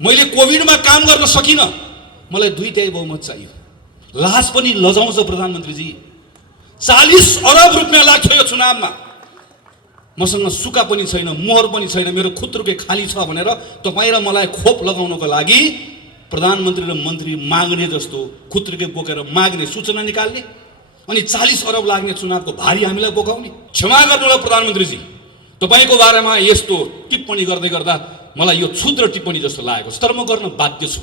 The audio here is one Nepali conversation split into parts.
मैले कोभिडमा काम गर्न सकिनँ, मलाई 2/3 बहुमत चाहियो। लाज पनि लजाउँछ प्रधानमन्त्रीजी। 40 अरब रुपियाँ लाग्थ्यो यो चुनावमा। मसँग सुका पनि छैन, मोहर पनि छैन, मेरो खुत्रुके खाली छ भनेर तपाईँ र मलाई खोप लगाउनको लागि प्रधानमन्त्री र मन्त्री माग्ने जस्तो खुत्रुके बोकेर माग्ने सूचना निकाल्ने अनि 40 अरब लाग्ने चुनावको भारी हामीलाई बोकाउने। क्षमा गर्नुहोला प्रधानमन्त्रीजी, तपाईँको बारेमा यस्तो टिप्पणी गर्दै गर्दा मलाई यो क्षुद्र टिप्पणी जस्तो लागेको छ, तर म गर्न बाध्य छु।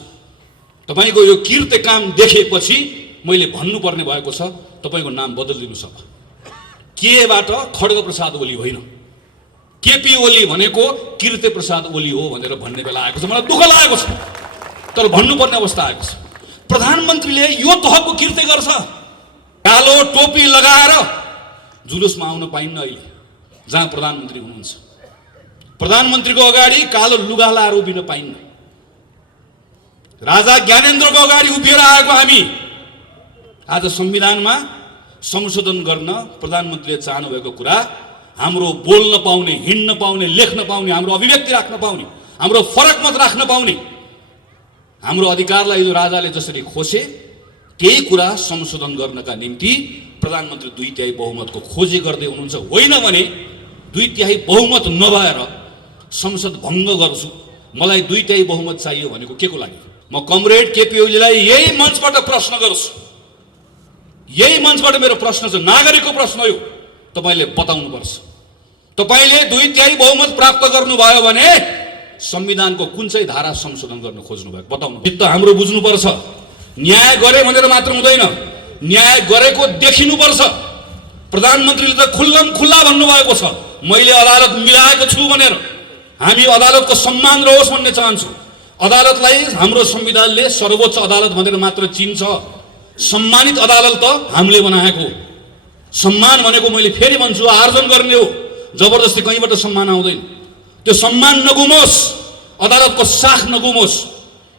तपाईँको यो कृत्य काम देखेपछि मैले भन्नुपर्ने भएको छ, तपाईँको नाम बदलिदिनुहोस् अब। केबाट खड्ग प्रसाद ओली होइन, केपी ओली भनेको कृत्य प्रसाद ओली हो भनेर भन्ने बेला आएको छ। मलाई दुःख लागेको छ, तर भन्नुपर्ने अवस्था आएको छ। प्रधानमन्त्रीले यो तहको कृत्य गर्छ। कालो टोपी लगाएर जुलुसमा आउन पाइन्न अहिले जहाँ प्रधानमन्त्री हुनुहुन्छ। प्रधानमन्त्रीको अगाडि कालो लुगा लाएर उभिन पाइन्न। राजा ज्ञानेन्द्रको अगाडि उभिएर आएको हामी आज संविधानमा संशोधन गर्न प्रधानमन्त्रीले चाहनु भएको कुरा, हाम्रो बोल्न पाउने, हिँड्न पाउने, लेख्न पाउने, हाम्रो अभिव्यक्ति राख्न पाउने, हाम्रो फरक मत राख्न पाउने, हाम्रो अधिकारलाई यो राजाले जसरी खोसे केही कुरा संशोधन गर्नका निम्ति प्रधानमन्त्री 2/3 बहुमतको खोजी गर्दै हुनुहुन्छ। होइन भने 2/3 बहुमत नभएर संसद भङ्ग गर्छु, मलाई 2/3 बहुमत चाहियो भनेको के को लागि? म कमरेड केपी ओलीलाई यही मञ्चबाट प्रश्न गर्छु, यही मञ्चबाट मेरो प्रश्न छ, नागरिकको प्रश्न हो, तपाईँले बताउनुपर्छ। तपाईँले 2/3 बहुमत प्राप्त गर्नुभयो भने संविधानको कुन चाहिँ धारा संशोधन गर्न खोज्नु भएको बताउनु। चित्त हाम्रो बुझ्नुपर्छ। न्याय गरे भनेर मात्र हुँदैन, न्याय गरेको देखिनुपर्छ। प्रधानमन्त्रीले त खुल्लम खुल्ला भन्नुभएको छ, मैले अदालत मिलाएको छु भनेर। हामी अदालतको सम्मान रहोस् भन्ने चाहन्छु। अदालतलाई हाम्रो संविधानले सर्वोच्च अदालत भनेर मात्र चिन्छ। सम्मानित अदालत त हामीले बनाएको। सम्मान भनेको मैले फेरि भन्छु आर्जन गर्ने हो, जबरजस्ती कहीँबाट सम्मान आउँदैन। त्यो सम्मान नगुमोस्, अदालतको साख नगुमोस्।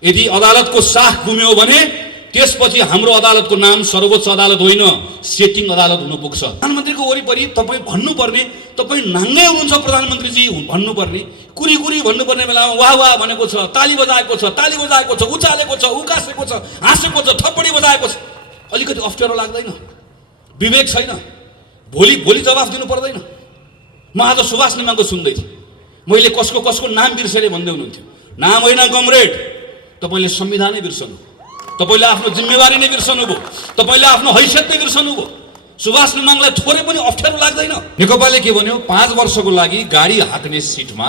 यदि अदालतको साख गुम्यो भने त्यसपछि हाम्रो अदालतको नाम सर्वोच्च अदालत होइन, सेटिङ अदालत हुन पुग्छ। प्रधानमन्त्रीको वरिपरि तपाईँ भन्नुपर्ने, तपाईँ नाङ्गै हुनुहुन्छ प्रधानमन्त्रीजी भन्नुपर्ने, कुरी कुरी भन्नुपर्ने बेलामा वाह वाह भनेको छ, ताली बजाएको छ, ताली बजाएको छ, उचालेको छ, उकासेको छ, हाँसेको छ, थप्पडी बजाएको छ। अलिकति अप्ठ्यारो लाग्दैन? विवेक छैन? भोलि जवाफ दिनु पर्दैन? म आज सुभाष नेमाको सुन्दै थिएँ, मैले कसको कसको नाम बिर्सेर भन्दै हुनुहुन्थ्यो। नाम होइन कमरेड, तपाईँले संविधानै बिर्सनु, तपाईँले आफ्नो जिम्मेवारी नै बिर्सनु भयो, तपाईँले आफ्नो हैसियत नै बिर्सनु भयो। सुभाष नेमाङलाई थोरै पनि अप्ठ्यारो लाग्दैन? नेकपाले के भन्यो, 5 वर्षको लागि गाडी हाँक्ने सिटमा,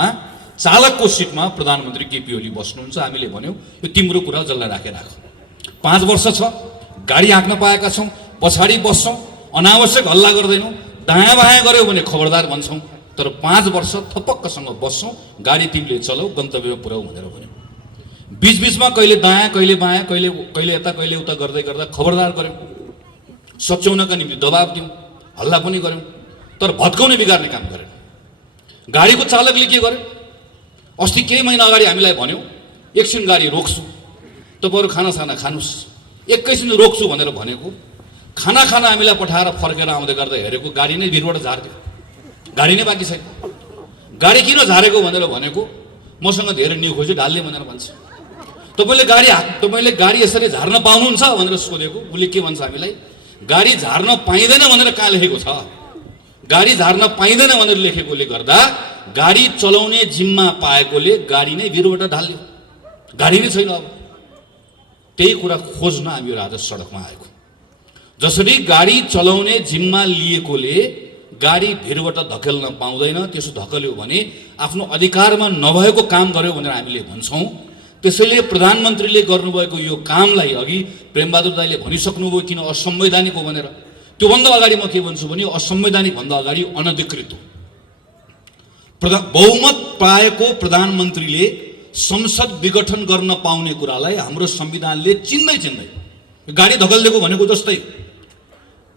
चालकको सिटमा प्रधानमन्त्री केपी ओली बस्नुहुन्छ। हामीले भन्यौँ यो तिम्रो कुरा जसलाई राखेर राख। 5 वर्ष छ, गाडी हाँक्न पाएका छौँ, पछाडि बस्छौँ, अनावश्यक हल्ला गर्दैनौँ, दायाँ बायाँ गऱ्यौ भने खबरदार भन्छौँ, तर 5 वर्ष थपक्कसँग बस्छौँ, गाडी तिमीले चलाऊ, गन्तव्यमा पुर्याऊ भनेर भन्यौँ। बीचबीचमा कहिले दायाँ कहिले बायाँ, कहिले यता कहिले उता गर्दै गर्दा खबरदार गऱ्यौँ, सच्याउनका निम्ति दबाब दियौँ, हल्ला पनि गऱ्यौँ, तर भत्काउने बिगार्ने काम गरेन। गाडीको चालकले के गर्यो, अस्ति केही महिना अगाडि हामीलाई भन्यो एकछिन गाडी रोक्छु, तपाईँहरू खानासाना खानुहोस्, एकैछिन रोक्छु भनेर भनेको, खाना हामीलाई पठाएर फर्केर आउँदै गर्दा हेरेको गाडी नै भिरबाट झार्थ्यो, गाडी नै बाँकी छैन। गाडी किन झारेको भनेर भनेको, मसँग धेरै न्यु खोज्यो ढाल्ने भनेर भन्छ। तपाईँले गाडी यसरी झार्न पाउनुहुन्छ भनेर सोधेको, उसले के भन्छ हामीलाई, गाडी झार्न पाइँदैन भनेर कहाँ लेखेको छ? गाडी झार्न पाइँदैन भनेर लेखेकोले गर्दा गाडी चलाउने जिम्मा पाएकोले गाडी नै भिरबाट ढाल्यो, गाडी नै छैन। अब त्यही कुरा खोज्न हामीहरू आज सडकमा आएको। जसरी गाडी चलाउने जिम्मा लिएकोले गाडी भिरबाट धकेल्न पाउँदैन, त्यसो धकेल्यो भने आफ्नो अधिकारमा नभएको काम गर्यो भनेर हामीले भन्छौँ। त्यसैले प्रधानमन्त्रीले गर्नुभएको यो कामलाई अघि प्रेमबहादुर दाइले भनिसक्नुभयो किन असंवैधानिक हो भनेर। त्योभन्दा अगाडि म के भन्छु भने असंवैधानिक भन्दा अगाडि अनधिकृत हो। बहुमत पाएको प्रधानमन्त्रीले संसद विघटन गर्न पाउने कुरालाई हाम्रो संविधानले चिन्दै गाडी धकेलिदिएको भनेको जस्तै।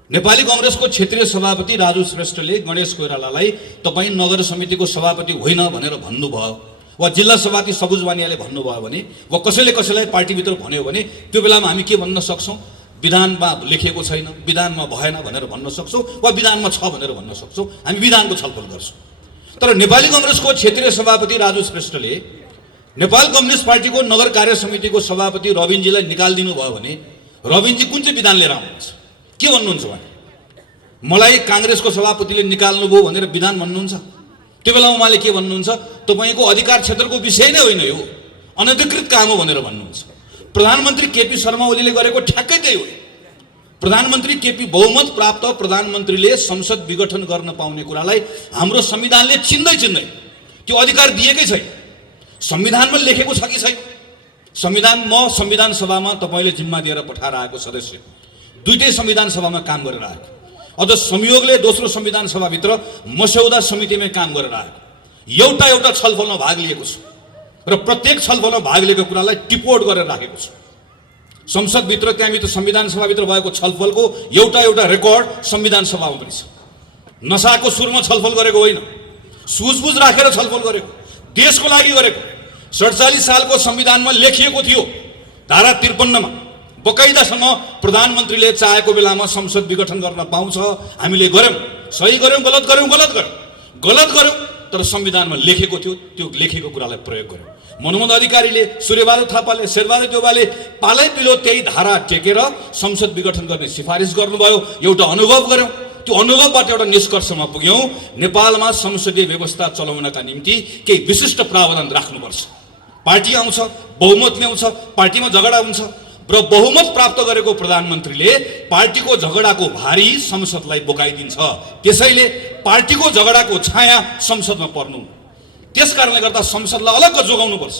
नेपाली कांग्रेसको क्षेत्रीय सभापति राजु श्रेष्ठले गणेश कोइरालालाई तपाईँ नगर समितिको सभापति होइन भनेर भन्नुभयो, वा जिल्ला सभापति सबुज वानियाले भन्नुभयो भने, वा कसैलाई पार्टीभित्र भन्यो भने त्यो बेलामा हामी के भन्न सक्छौँ, विधानमा लेखिएको छैन, विधानमा भएन भनेर भन्न सक्छौँ, वा विधानमा छ भनेर भन्न सक्छौँ। हामी विधानको छलफल गर्छौँ। तर नेपाली कांग्रेसको क्षेत्रीय सभापति राजु श्रेष्ठले नेपाल कम्युनिस्ट पार्टीको नगर कार्य समितिको सभापति रविनजीलाई निकालिदिनु भयो भने रविनजी कुन चाहिँ विधान लिएर आउनुहुन्छ? के भन्नुहुन्छ उहाँ? मलाई काङ्ग्रेसको सभापतिले निकाल्नुभयो भनेर विधान भन्नुहुन्छ? त्यो बेलामा उहाँले के भन्नुहुन्छ? तपाईँको अधिकार क्षेत्रको विषय नै होइन, यो अनधिकृत काम हो भनेर भन्नुहुन्छ। प्रधानमन्त्री केपी शर्मा ओलीले गरेको ठ्याक्कै त्यही हो। प्रधानमन्त्री केपी बहुमत प्राप्त प्रधानमन्त्रीले संसद विघटन गर्न पाउने कुरालाई हाम्रो संविधानले चिन्दै त्यो अधिकार दिएकै छैन। संविधानमा लेखेको छ कि छैन? म संविधान सभामा तपाईँले जिम्मा दिएर पठाएर आएको सदस्य, दुईटै संविधान सभामा काम गरेर आएको, अझ संयोगले दोस्रो संविधान सभाभित्र मस्यौदा समितिमै काम गरेर आएको, एउटा छलफलमा भाग लिएको छु र प्रत्येक छलफलमा भाग लिएको कुरालाई टिपोट गरेर राखेको छु। संसदभित्र त्यहाँभित्र संविधान सभाभित्र भएको छलफलको एउटा रेकर्ड संविधान सभामा पनि छ। नसाको सुरमा छलफल गरेको होइन, सुझबुझ राखेर छलफल गरेको, देशको लागि गरेको। 47 सालको संविधानमा लेखिएको थियो धारा 53 मा बकाइदासँग प्रधानमन्त्रीले चाहेको बेलामा संसद विघटन गर्न पाउँछ। हामीले गर्यौं, सही गर्यौं, गलत गर्यौं, तर संविधानमा लेखेको थियो, त्यो लेखेको कुरालाई प्रयोग गर्यौं। मनमोहन अधिकारीले, सूर्यबहादुर थापाले, शेरबहादुर देउवाले पालै पिलो त्यही धारा टेकेर संसद विघटन गर्ने सिफारिस गर्नुभयो। एउटा अनुभव गर्यौं, त्यो अनुभवबाट एउटा निष्कर्षमा पुग्यौं, नेपालमा संसदीय व्यवस्था चलाउनका निम्ति केही विशिष्ट प्रावधान राख्नुपर्छ। पार्टी आउँछ, बहुमत ल्याउँछ, पार्टीमा झगडा हुन्छ र बहुमत प्राप्त गरेको प्रधानमन्त्रीले पार्टीको झगडाको भारी संसदलाई बोकाइदिन्छ। त्यसैले पार्टीको झगडाको छाया संसदमा पर्नु, त्यसकारणले गर्दा संसदलाई अलग्ग जोगाउनुपर्छ।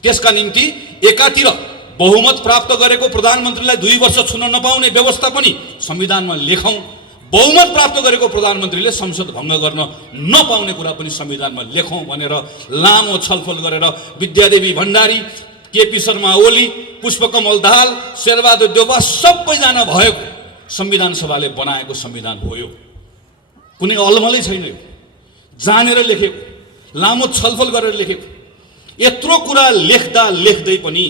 त्यसका निम्ति एकातिर बहुमत प्राप्त गरेको प्रधानमन्त्रीलाई 2 वर्ष छुन नपाउने व्यवस्था पनि संविधानमा लेखौं, बहुमत प्राप्त गरेको प्रधानमन्त्रीले संसद भङ्ग गर्न नपाउने कुरा पनि संविधानमा लेखौं भनेर लामो छलफल गरेर विद्यादेवी भण्डारी, केपी शर्मा ओली, पुष्पकमल दाहाल, शेरबहादुर देउवा सबैजना भएको संविधान सभाले बनाएको संविधान हो। यो कुनै अलमलै छैन, यो जानेर लेखेको, लामो छलफल गरेर लेखेको। यत्रो कुरा लेख्दै पनि,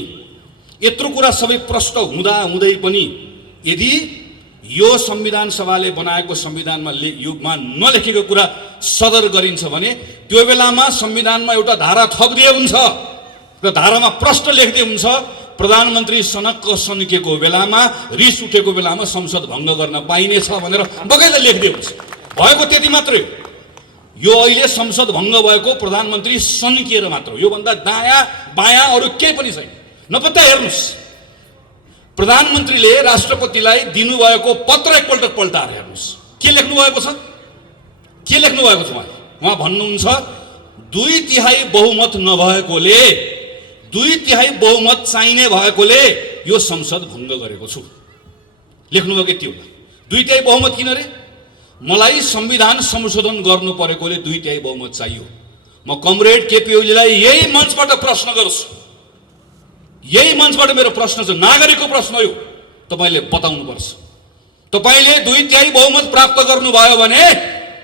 यत्रो कुरा सबै प्रष्ट हुँदै पनि यदि यो संविधान सभाले बनाएको संविधानमा युगमा नलेखेको कुरा सदर गरिन्छ भने त्यो बेलामा संविधानमा एउटा धारा थपिदिए हुन्छ र धारामा प्रष्ट लेख्दै हुन्छ, प्रधानमन्त्री सनक्क सन्किएको बेलामा, रिस उठेको बेलामा संसद भङ्ग गर्न पाइनेछ भनेर बगैँचा लेख्दै हुन्छ। भएको त्यति मात्रै हो। यो अहिले संसद भङ्ग भएको प्रधानमन्त्री सन्किएर मात्र हो। यो भन्दा दायाँ बायाँ अरू केही पनि छैन। नपत्ता हेर्नुस्, प्रधानमन्त्रीले राष्ट्रपतिलाई दिनुभएको पत्र एकपल्ट पल्टाएर हेर्नुस्, के लेख्नु भएको छ? उहाँ भन्नुहुन्छ 2/3 बहुमत नभएकोले, 2/3 बहुमत चाहिने भएकोले यो संसद भङ्ग गरेको छु। लेख्नुभयो के त्यो? 2/3 बहुमत किन रे? मलाई संविधान संशोधन गर्नु परेकोले 2/3 बहुमत चाहियो। म कमरेड केपी ओलीलाई यही मञ्चबाट प्रश्न गर्छु, यही मञ्चबाट मेरो प्रश्न छ, नागरिकको प्रश्न हो, तपाईले बताउनु पर्छ। तपाईले 2/3 बहुमत प्राप्त गर्नुभयो भने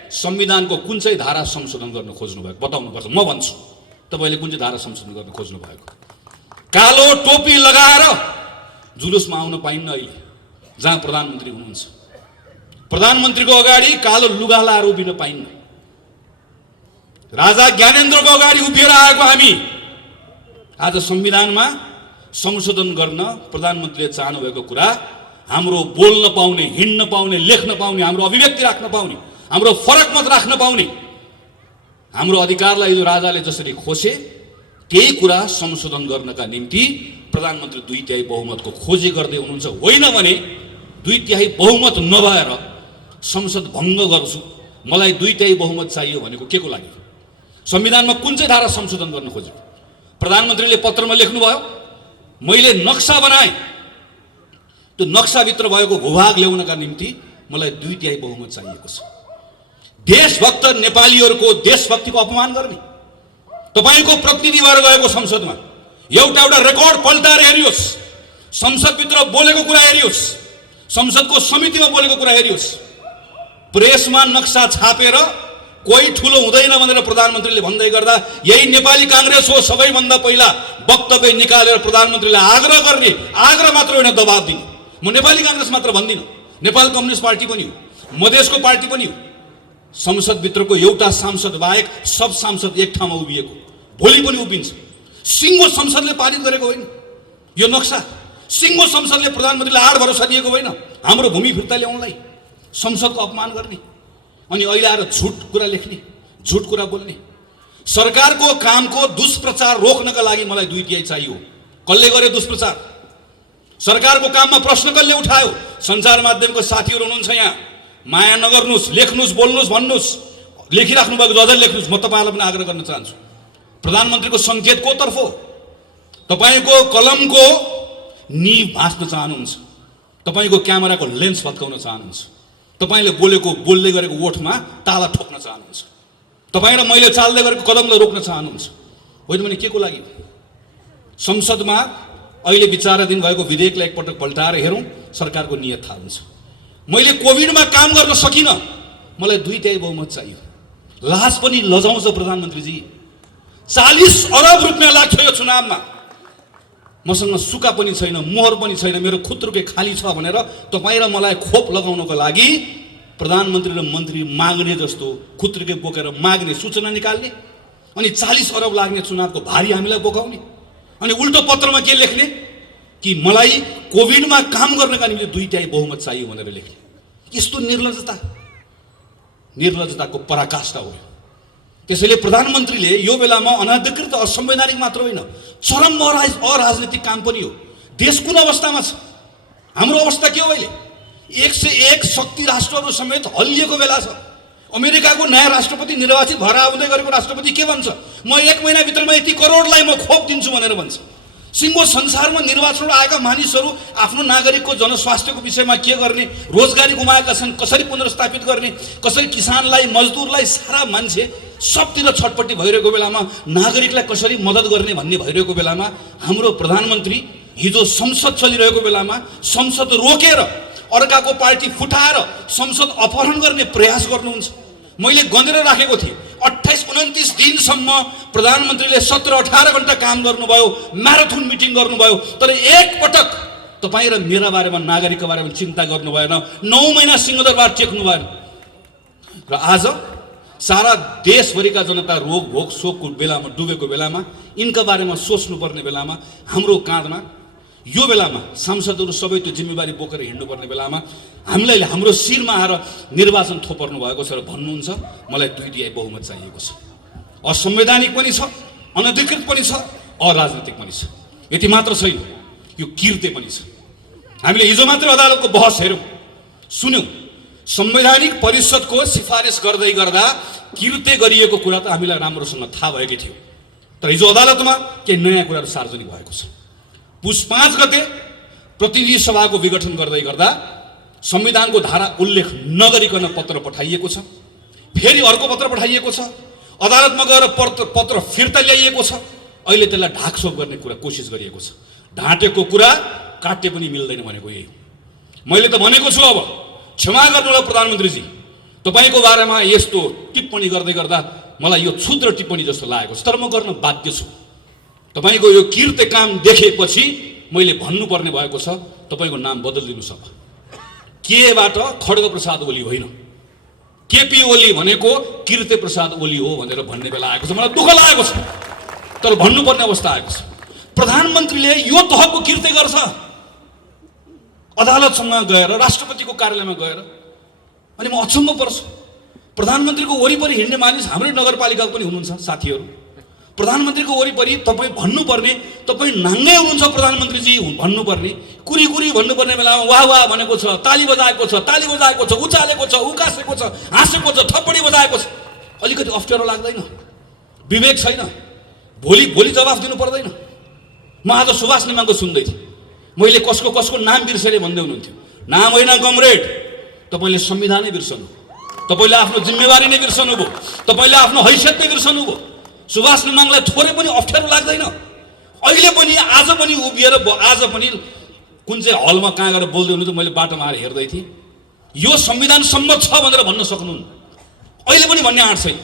संविधानको कुन चाहिँ धारा संशोधन गर्न खोज्नु भएको बताउनु पर्छ। म भन्छु तपाईले कुन चाहिँ धारा संशोधन गर्न खोज्नु भएको। कालो टोपी लगाएर जुलुसमा आउन पाइन्न अहिले जहाँ प्रधानमन्त्री हुनुहुन्छ। प्रधानमन्त्रीको अगाडि कालो लुगा लाएर उभिन पाइन्न। राजा ज्ञानेन्द्रको अगाडि उभिएर आएको हामी आज संविधानमा संशोधन गर्न प्रधानमन्त्रीले चाहनु भएको कुरा, हाम्रो बोल्न पाउने, हिँड्न पाउने, लेख्न पाउने, हाम्रो अभिव्यक्ति राख्न पाउने, हाम्रो फरक मत राख्न पाउने, हाम्रो अधिकारलाई यो राजाले जसरी खोसे त्यही कुरा संशोधन गर्नका निम्ति प्रधानमन्त्री 2/3 बहुमतको खोजी गर्दै हुनुहुन्छ। होइन भने 2/3 बहुमत नभएर संसद भङ्ग गर्छु, मलाई 2/3 बहुमत चाहियो भनेको के को लागि? संविधानमा कुन चाहिँ धारा संशोधन गर्न खोजेको? प्रधानमन्त्रीले पत्रमा लेख्नुभयो, मैले नक्सा बनाएँ, त्यो नक्साभित्र भएको भूभाग ल्याउनका निम्ति मलाई 2/3 बहुमत चाहिएको छ। देशभक्त नेपालीहरूको देशभक्तिको अपमान गर्ने, तपाईको प्रतिनिधि भएर गएको संसदमा एउटा रेकर्ड पल्टाएर हेरियोस्, संसदभित्र बोलेको कुरा हेरियोस्, संसदको समितिमा बोलेको कुरा हेरियोस्। प्रेसमा नक्सा छापेर कोही ठुलो हुँदैन भनेर प्रधानमन्त्रीले भन्दै गर्दा यही नेपाली काङ्ग्रेस हो सबैभन्दा पहिला वक्तव्य निकालेर प्रधानमन्त्रीले आग्रह गर्ने, आग्रह मात्र होइन दबाब दिने। म नेपाली काङ्ग्रेस मात्र भन्दिनँ, नेपाल कम्युनिस्ट पार्टी पनि हो, मधेसको पार्टी पनि हो। संसदभित्रको एउटा सांसद बाहेक सब सांसद एक ठाउँमा उभिएको, भोलि पनि उभिन्छ। सिङ्गो संसदले पारित गरेको होइन यो नक्सा। सिङ्गो संसदले प्रधानमन्त्रीले आड भरोसा दिएको होइन हाम्रो भूमि फिर्ता ल्याउनलाई। संसदको अपमान गर्ने अनि अहिले आएर झुट कुरा लेख्ने, झुट कुरा बोल्ने। सरकारको कामको दुष्प्रचार रोक्नका लागि मलाई 2 तिहाई चाहियो। कसले गर्यो दुष्प्रचार? सरकारको काममा प्रश्न कसले उठायो? सञ्चार माध्यमको साथीहरू हुनुहुन्छ यहाँ। माया नगर्नुहोस्, लेख्नुहोस्, बोल्नुहोस्, भन्नुहोस्, लेखिराख्नु भएको अझै लेख्नुहोस्। म तपाईँलाई पनि आग्रह गर्न चाहन्छु, प्रधानमन्त्रीको सङ्केत को तर्फ हो? तपाईँको कलमको निभ भाँच्न चाहनुहुन्छ, तपाईँको क्यामेराको लेन्स भत्काउन चाहनुहुन्छ, तपाईँले बोलेको बोल्दै गरेको ओठमा ताला ठोक्न चाहनुहुन्छ, तपाईँ र मैले चाल्दै गरेको कदमलाई रोक्न चाहनुहुन्छ। होइन भने के को लागि? संसदमा अहिले विचाराधीन भएको विधेयकलाई एकपटक पल्टाएर हेरौँ, सरकारको नियत थाहा हुन्छ। मैले कोभिडमा काम गर्न सकिनँ, मलाई 2 तिहाई बहुमत चाहियो। लाज पनि लजाउँछ प्रधानमन्त्रीजी। 40 अरब रुपियाँ लाग्छ यो चुनावमा। मसँग सुका पनि छैन, मोहर पनि छैन, मेरो खुत्रुके खाली छ भनेर तपाईँ र मलाई खोप लगाउनको लागि प्रधानमन्त्री र मन्त्री माग्ने जस्तो खुत्रुके बोकेर माग्ने, सूचना निकाल्ने, अनि 40 अरब लाग्ने चुनावको भारी हामीलाई बोकाउने, अनि उल्टो पत्रमा के लेख्ने कि मलाई कोभिडमा काम गर्नका निम्ति 2 तिहाई बहुमत चाहियो भनेर लेख्ने। यस्तो निर्लज्जताको पराकाष्ठा हो। त्यसैले प्रधानमन्त्रीले यो बेलामा अनाधिकृत असंवैधानिक मात्र होइन, चरम अराजनीतिक काम पनि हो। देश कुन अवस्थामा छ? हाम्रो अवस्था के हो? अहिले 101 शक्ति राष्ट्रहरू समेत हल्लिएको बेला छ। अमेरिकाको नयाँ राष्ट्रपति निर्वाचित भएर आउँदै गरेको राष्ट्रपति के भन्छ? म 1 महिनाभित्रमा यति करोडलाई म खोप दिन्छु भनेर भन्छ। सिङ्गो संसारमा निर्वाचनबाट आएका मानिसहरू आफ्नो नागरिकको जनस्वास्थ्यको विषयमा के गर्ने, रोजगारी गुमाएका छन्, कसरी पुनर्स्थापित गर्ने, कसरी किसानलाई, मजदुरलाई, सारा मान्छे सबतिर छटपट्टि भइरहेको बेलामा नागरिकलाई कसरी मद्दत गर्ने भन्ने भइरहेको बेलामा हाम्रो प्रधानमन्त्री हिजो संसद चलिरहेको बेलामा संसद रोकेर अर्काको पार्टी फुटाएर संसद अपहरण गर्ने प्रयास गर्नुहुन्छ। मैले गनेर राखेको थिएँ 28-29 दिनसम्म प्रधानमन्त्रीले 17-18 घण्टा काम गर्नुभयो, म्याराथन मिटिङ गर्नुभयो, तर एकपटक तपाईँ र मेरा बारेमा, नागरिकको बारेमा चिन्ता गर्नु भएन। 9 महिना सिंहदरबार टेक्नु भएन। र आज सारा देशभरिका जनता रोग भोग शोकको बेलामा डुबेको बेलामा, यिनका बारेमा सोच्नुपर्ने बेलामा, हाम्रो काँधमा यो बेलामा सांसदहरू सबै त्यो जिम्मेवारी बोकेर हिँड्नुपर्ने बेलामा हामीलाई हाम्रो शिरमा आएर निर्वाचन थोपर्नु भएको छ र भन्नुहुन्छ मलाई 2 तिहाई बहुमत चाहिएको छ। असंवैधानिक पनि छ, अनधिकृत पनि छ, अराजनीतिक पनि छ। यति मात्र छैन, यो किर्ते पनि छ। हामीले हिजो मात्र अदालतको बहस हेर्यौँ, सुन्यौँ। संवैधानिक परिषदको सिफारिस गर्दै गर्दा किर्ते गरिएको कुरा त हामीलाई राम्रोसँग थाहा भएकै थियो, तर हिजो अदालतमा केही नयाँ कुराहरू सार्वजनिक भएको छ। पुस 5 गते प्रतिनिधि सभाको विघटन गर्दै गर्दा संविधानको धारा उल्लेख नगरिकन पत्र पठाइएको छ, फेरि अर्को पत्र पठाइएको छ, अदालतमा गएर पत्र फिर्ता ल्याइएको छ। अहिले त्यसलाई ढाकछोप गर्ने कुरा कोसिस गरिएको छ। ढाँटेको कुरा काट्ने पनि मिल्दैन भनेको यही। मैले त भनेको छु, अब क्षमा गर्नुहोला प्रधानमन्त्रीजी, तपाईँको बारेमा यस्तो टिप्पणी गर्दै गर्दा मलाई यो क्षुद्र टिप्पणी जस्तो लागेको छ, तर म गर्न बाध्य छु। तपाईँको यो किर्ते काम देखेपछि मैले भन्नुपर्ने भएको छ, तपाईँको नाम बदलिदिनुहोस्। अब केबाट खड्गप्रसाद ओली होइन, केपी ओली भनेको किर्ते प्रसाद ओली हो भनेर भन्ने बेला आएको छ। मलाई दुःख लागेको छ, तर भन्नुपर्ने अवस्था आएको छ। प्रधानमन्त्रीले यो तहको किर्ते गर्छ, अदालतसँग गएर, राष्ट्रपतिको कार्यालयमा गएर। अनि म अचम्म पर्छु, प्रधानमन्त्रीको वरिपरि हिँड्ने मानिस हाम्रै नगरपालिकाको पनि हुनुहुन्छ साथीहरू। प्रधानमन्त्रीको वरिपरि तपाईँ भन्नुपर्ने, तपाईँ नाङ्गै हुनुहुन्छ प्रधानमन्त्रीजी भन्नुपर्ने, कुरी भन्नुपर्ने बेलामा वाह वाह भनेको छ, ताली बजाएको छ, उचालेको छ, उकासेको छ, हाँसेको छ, थप्पडी बजाएको छ। अलिकति अप्ठ्यारो लाग्दैन? विवेक छैन? भोलि जवाफ दिनु पर्दैन? म आज सुभाष नेमाको सुन्दै थिएँ, मैले कसको नाम बिर्सेर भन्दै हुनुहुन्थ्यो। नाम होइन कमरेड, तपाईँले संविधानै बिर्सनु, तपाईँले आफ्नो जिम्मेवारी नै बिर्सनु भयो, तपाईँले आफ्नो हैसियत नै बिर्सनु भयो। सुभाष नेमाङलाई थोरै पनि अप्ठ्यारो लाग्दैन? अहिले पनि, आज पनि उभिएर, आज पनि कुन चाहिँ हलमा कहाँ गएर बोल्दै हुनुहुन्छ, मैले बाटोमा आएर हेर्दै थिएँ। यो संविधान सम्मत छ भनेर भन्न सक्नुहुन्न, अहिले पनि भन्ने आँट छैन।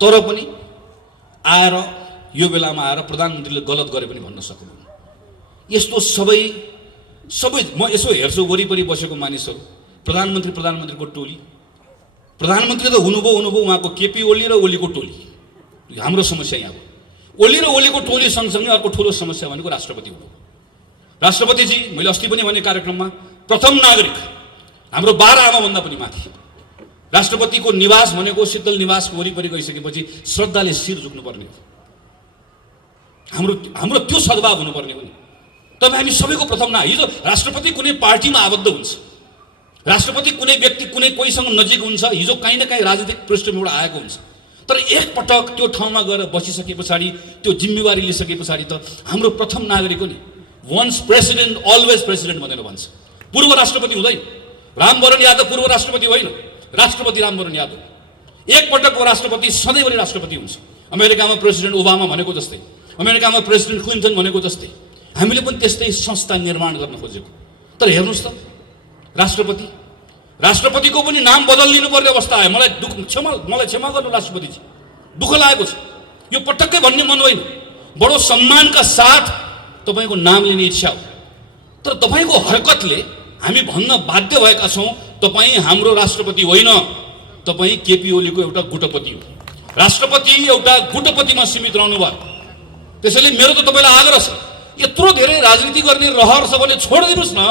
तर पनि आएर यो बेलामा आएर प्रधानमन्त्रीले गलत गरे पनि भन्न सक्नुहुन्न। यस्तो सबै म यसो हेर्छु वरिपरि बसेको मानिसहरू, प्रधानमन्त्रीको टोली। प्रधानमन्त्री त हुनुभयो, उहाँको केपी ओली र ओलीको टोली। हाम्रो समस्या यहाँ हो। ओली र ओलीको टोली सँगसँगै अर्को ठुलो समस्या भनेको राष्ट्रपति हुनु। राष्ट्रपतिजी, मैले अस्ति पनि भने कार्यक्रममा, प्रथम नागरिक, हाम्रो 12 आमाभन्दा पनि माथि। राष्ट्रपतिको निवास भनेको शीतल निवासको वरिपरि गइसकेपछि श्रद्धाले शिर झुक्नुपर्ने हो। हाम्रो त्यो सद्भाव हुनुपर्ने हो नि। तब हामी सबैको प्रथम हिजो राष्ट्रपति कुनै पार्टीमा आबद्ध हुन्छ, राष्ट्रपति कुनै व्यक्ति कुनै कोहीसँग नजिक हुन्छ, हिजो काहीँ न काहीँ राजनीतिक पृष्ठभूमिबाट आएको हुन्छ। तर एकपटक त्यो ठाउँमा गएर बसिसके पछाडि, त्यो जिम्मेवारी लिइसके पछाडि त हाम्रो प्रथम नागरिक हो नि। वन्स प्रेसिडेन्ट अलवेज प्रेसिडेन्ट भनेर भन्छ। पूर्व राष्ट्रपति हुँदैन। रामवरण यादव पूर्व राष्ट्रपति होइन, राष्ट्रपति रामवरण यादव। एकपटकको राष्ट्रपति सधैँभरि राष्ट्रपति हुन्छ। अमेरिकामा प्रेसिडेन्ट ओबामा भनेको जस्तै, अमेरिकामा प्रेसिडेन्ट क्लिन्टन भनेको जस्तै हामीले पनि त्यस्तै संस्था निर्माण गर्न खोजेको। तर हेर्नुहोस् त, राष्ट्रपतिको पनि नाम बदलिनु पर्ने अवस्था आयो। मलाई क्षमा गर्नु राष्ट्रपतिजी, दुःख लागेको छ। यो पटक्कै भन्ने मन होइन। बडो सम्मानका साथ तपाईँको नाम लिने इच्छा हो, तर तपाईँको हरकतले हामी भन्न बाध्य भएका छौँ, तपाईँ हाम्रो राष्ट्रपति होइन, तपाईँ केपी ओलीको एउटा गुटपति हो। राष्ट्रपति एउटा गुटपतिमा सीमित रहनु भयो। त्यसैले मेरो त तपाईँलाई आग्रह छ, यत्रो धेरै राजनीति गर्ने रहर छ भने छोडिदिनुहोस् न।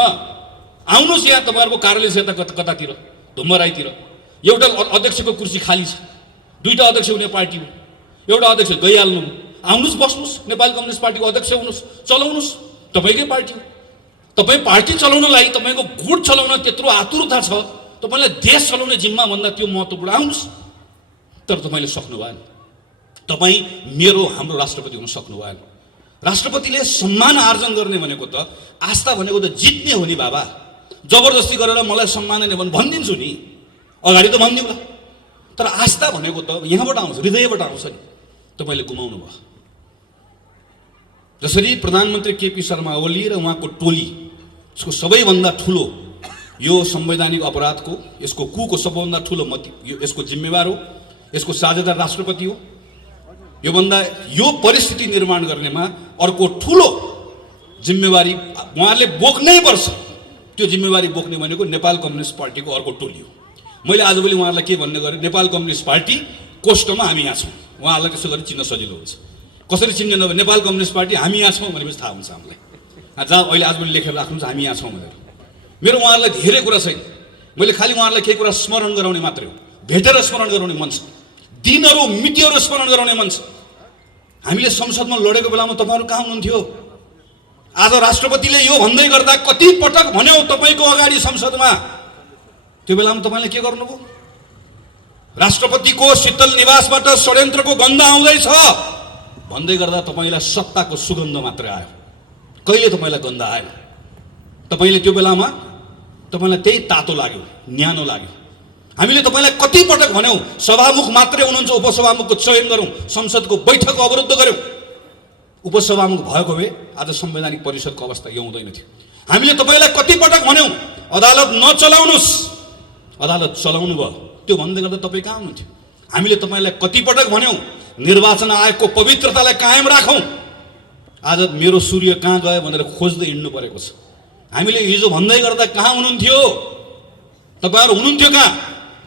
आउनुहोस् यहाँ तपाईँहरूको कार्यालय छ यता कतातिर, धुम्मराईतिर एउटा अध्यक्षको कुर्सी खाली छ। 2टा अध्यक्ष हुने पार्टी हो, एउटा अध्यक्ष गइहाल्नु। आउनुहोस्, बस्नुहोस्, नेपाली कम्युनिस्ट पार्टीको अध्यक्ष हुनुहोस्, चलाउनुहोस्। तपाईँकै पार्टी हो। तपाईँ पार्टी चलाउनलाई, तपाईँको गुट चलाउन त्यत्रो आतुरता छ, तपाईँलाई देश चलाउने जिम्मा भन्दा त्यो महत्त्वपूर्ण। आउनुहोस्, तर तपाईँले सक्नु भएन। तपाईँ हाम्रो राष्ट्रपति हुन सक्नु भएन। राष्ट्रपतिले सम्मान आर्जन गर्ने भनेको त, आस्था भनेको त जित्ने हो नि बाबा। जबरजस्ती गरेर मलाई सम्मान नै भनिदिन्छु नि, अगाडि त भनिदिउँला। तर आस्था भनेको त यहाँबाट आउँछ, हृदयबाट आउँछ नि। तपाईँले गुमाउनु भयो। जसरी प्रधानमन्त्री केपी शर्मा ओली र उहाँको टोली, यसको सबैभन्दा ठुलो यो संवैधानिक अपराधको, यसको कुको सबैभन्दा ठुलो यसको जिम्मेवार हो, यसको साझेदार राष्ट्रपति हो। यो परिस्थिति निर्माण गर्नेमा अर्को ठुलो जिम्मेवारी उहाँहरूले बोक्नै पर्छ। त्यो जिम्मेवारी बोक्ने भनेको नेपाल कम्युनिस्ट पार्टीको अर्को टोली हो। मैले आजभोलि उहाँहरूलाई के भन्ने गरेँ, नेपाल कम्युनिस्ट पार्टी कोष्टमा हामी यहाँ छौँ। उहाँहरूलाई त्यसो गरी चिन्न सजिलो हुन्छ। कसरी चिन्ने नभए नेपाल कम्युनिस्ट पार्टी हामी यहाँ छौँ भनेपछि थाहा हुन्छ हामीलाई। जहाँ अहिले आजभोलि लेखेर राख्नुहुन्छ हामी यहाँ छौँ भनेर। मेरो उहाँहरूलाई धेरै कुरा छैन। मैले खालि उहाँहरूलाई केही कुरा स्मरण गराउने मात्रै हो, भेटेर स्मरण गराउने मन छ, दिनहरू मितिहरू स्मरण गराउने मन छ। हामीले संसदमा लडेको बेलामा तपाईँहरू कहाँ हुनुहुन्थ्यो? आज राष्ट्रपतिले यो भन्दै गर्दा कति पटक भन्यौ तपाईँको अगाडि संसदमा, त्यो बेलामा तपाईँले के गर्नुभयो? राष्ट्रपतिको शीतल निवासबाट षड्यन्त्रको गन्ध आउँदैछ भन्दै गर्दा तपाईँलाई सत्ताको सुगन्ध मात्रै आयो। कहिले तपाईँलाई गन्ध आएन। तपाईँले त्यो बेलामा तपाईँलाई त्यही तातो लाग्यो, न्यानो लाग्यो। हामीले तपाईँलाई कति पटक भन्यौँ सभामुख मात्रै हुनुहुन्छ, उपसभामुखको चयन गरौँ, संसदको बैठक अवरुद्ध गरौँ। उपसभामुख भएको भए आज संवैधानिक परिषदको अवस्था यो हुँदैन थियो। हामीले तपाईँलाई कति पटक भन्यौँ अदालत नचलाउनुहोस्, अदालत चलाउनु भयो। त्यो भन्दै गर्दा तपाईँ कहाँ हुनुहुन्थ्यो? हामीले तपाईँलाई कति पटक भन्यौँ निर्वाचन आयोगको पवित्रतालाई कायम राखौँ। आज मेरो सूर्य कहाँ गयो भनेर खोज्दै हिँड्नु परेको छ। हामीले हिजो भन्दै गर्दा कहाँ हुनुहुन्थ्यो? तपाईँहरू हुनुहुन्थ्यो कहाँ?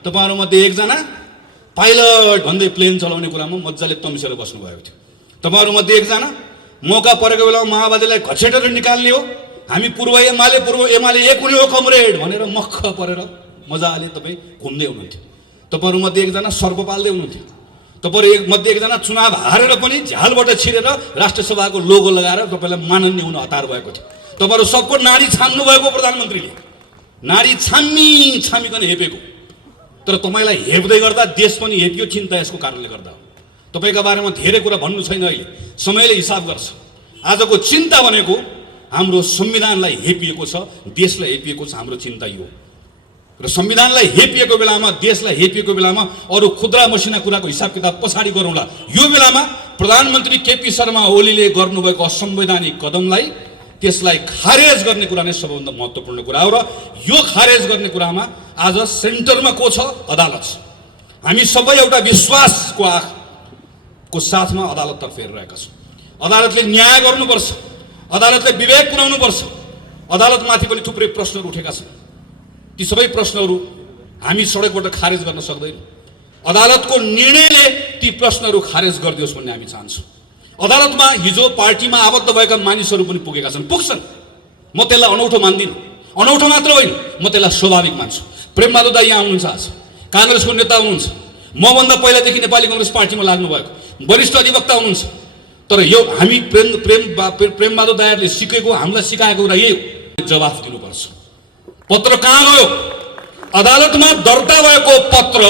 तपाईँहरूमध्ये एकजना पाइलट भन्दै प्लेन चलाउने कुरामा मजाले तम्सेर बस्नुभएको थियो। तपाईँहरूमध्ये एकजना मौका परेको बेलामा माओवादीलाई घचेटेर निकाल्ने हो, हामी पूर्व एमाले एक हुने हो कमरेड भनेर मख परेर मजाले तपाईँ घुम्दै हुनुहुन्थ्यो। तपाईँहरूमध्ये एकजना सर्प पाल्दै हुनुहुन्थ्यो। तपाईँहरूमध्ये एकजना चुनाव हारेर पनि झ्यालबाट छिरेर राष्ट्रसभाको लोगो लगाएर तपाईँलाई माननीय हुन हतार भएको थियो। तपाईँहरू सबको नाडी छान्नु भएको प्रधानमन्त्रीले, नाडी छामिकन हेपेको। तर तपाईँलाई हेप्दै गर्दा देश पनि हेपियो, चिन्ता यसको कारणले गर्दा हो। तपाईँका बारेमा धेरै कुरा भन्नु छैन, अहिले समयले हिसाब गर्छ। आजको चिन्ता भनेको हाम्रो संविधानलाई हेपिएको छ, देशलाई हेपिएको छ। हाम्रो चिन्ता यो र संविधानलाई हेपिएको बेलामा, देशलाई हेपिएको बेलामा अरू खुद्रा मसिना कुराको हिसाब किताब पछाडि गरौँला। यो बेलामा प्रधानमन्त्री केपी शर्मा ओलीले गर्नुभएको असंवैधानिक कदमलाई, त्यसलाई खारेज गर्ने कुरा नै सबैभन्दा महत्त्वपूर्ण कुरा हो। र यो खारेज गर्ने कुरामा आज सेन्टरमा को छ? अदालत छ। हामी सबै एउटा विश्वासको आँखको साथमा अदालततर्फ हेरिरहेका छौँ। अदालतले न्याय गर्नुपर्छ, अदालतले विवेक पुर्याउनुपर्छ। अदालतमाथि पनि थुप्रै प्रश्नहरू उठेका छन्। ती सबै प्रश्नहरू हामी सडकबाट खारेज गर्न सक्दैनौँ। अदालतको निर्णयले ती प्रश्नहरू खारेज गरिदियोस् भन्ने हामी चाहन्छौँ। अदालतमा हिजो पार्टीमा आबद्ध भएका मानिसहरू पनि पुगेका छन्, पुग्छन्। म त्यसलाई अनौठो मान्दिनँ, अनौठो मात्र होइन, म त्यसलाई स्वाभाविक मान्छु। प्रेमबहादुर दाइ यहाँ आउनुहुन्छ, आज काङ्ग्रेसको नेता हुनुहुन्छ, मभन्दा पहिलादेखि नेपाली काङ्ग्रेस पार्टीमा लाग्नु भएको वरिष्ठ अधिवक्ता हुनुहुन्छ। तर यो हामी प्रेमबहादुर दाइहरूले सिकेको, हामीलाई सिकाएको कुरा यही हो, जवाफ दिनुपर्छ। पत्र कहाँ गयो? अदालतमा दर्ता भएको पत्र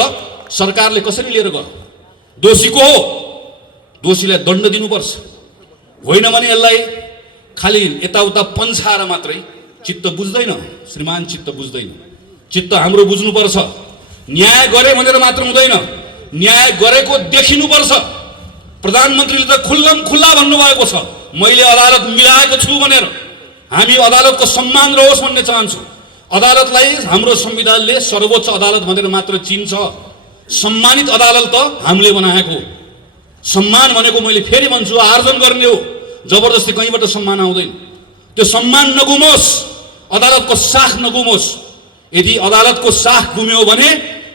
सरकारले कसरी लिएर गयो? दोषीको हो, दोषीलाई दण्ड दिनुपर्छ। होइन भने यसलाई खालि यताउता पन्छाएर मात्रै चित्त बुझ्दैन श्रीमान, चित्त बुझ्दैन। चित्त हाम्रो बुझ्नुपर्छ। न्याय गरे भनेर मात्र हुँदैन, न्याय गरेको देखिनुपर्छ। प्रधानमन्त्रीले त खुल्लम खुल्ला भन्नुभएको छ, मैले अदालत मिलाएको छु भनेर। हामी अदालतको सम्मान रहोस् भन्ने चाहन्छु। अदालतलाई हाम्रो संविधानले सर्वोच्च अदालत भनेर मात्र चिन्छ। सम्मानित अदालत त हामीले बनाएको। सम्मान भनेको मैले फेरि भन्छु आर्जन गर्ने हो, जबरजस्ती कहीँबाट सम्मान आउँदैन। त्यो सम्मान नगुमोस्, अदालतको साख नगुमोस्। यदि अदालतको साख गुम्यो भने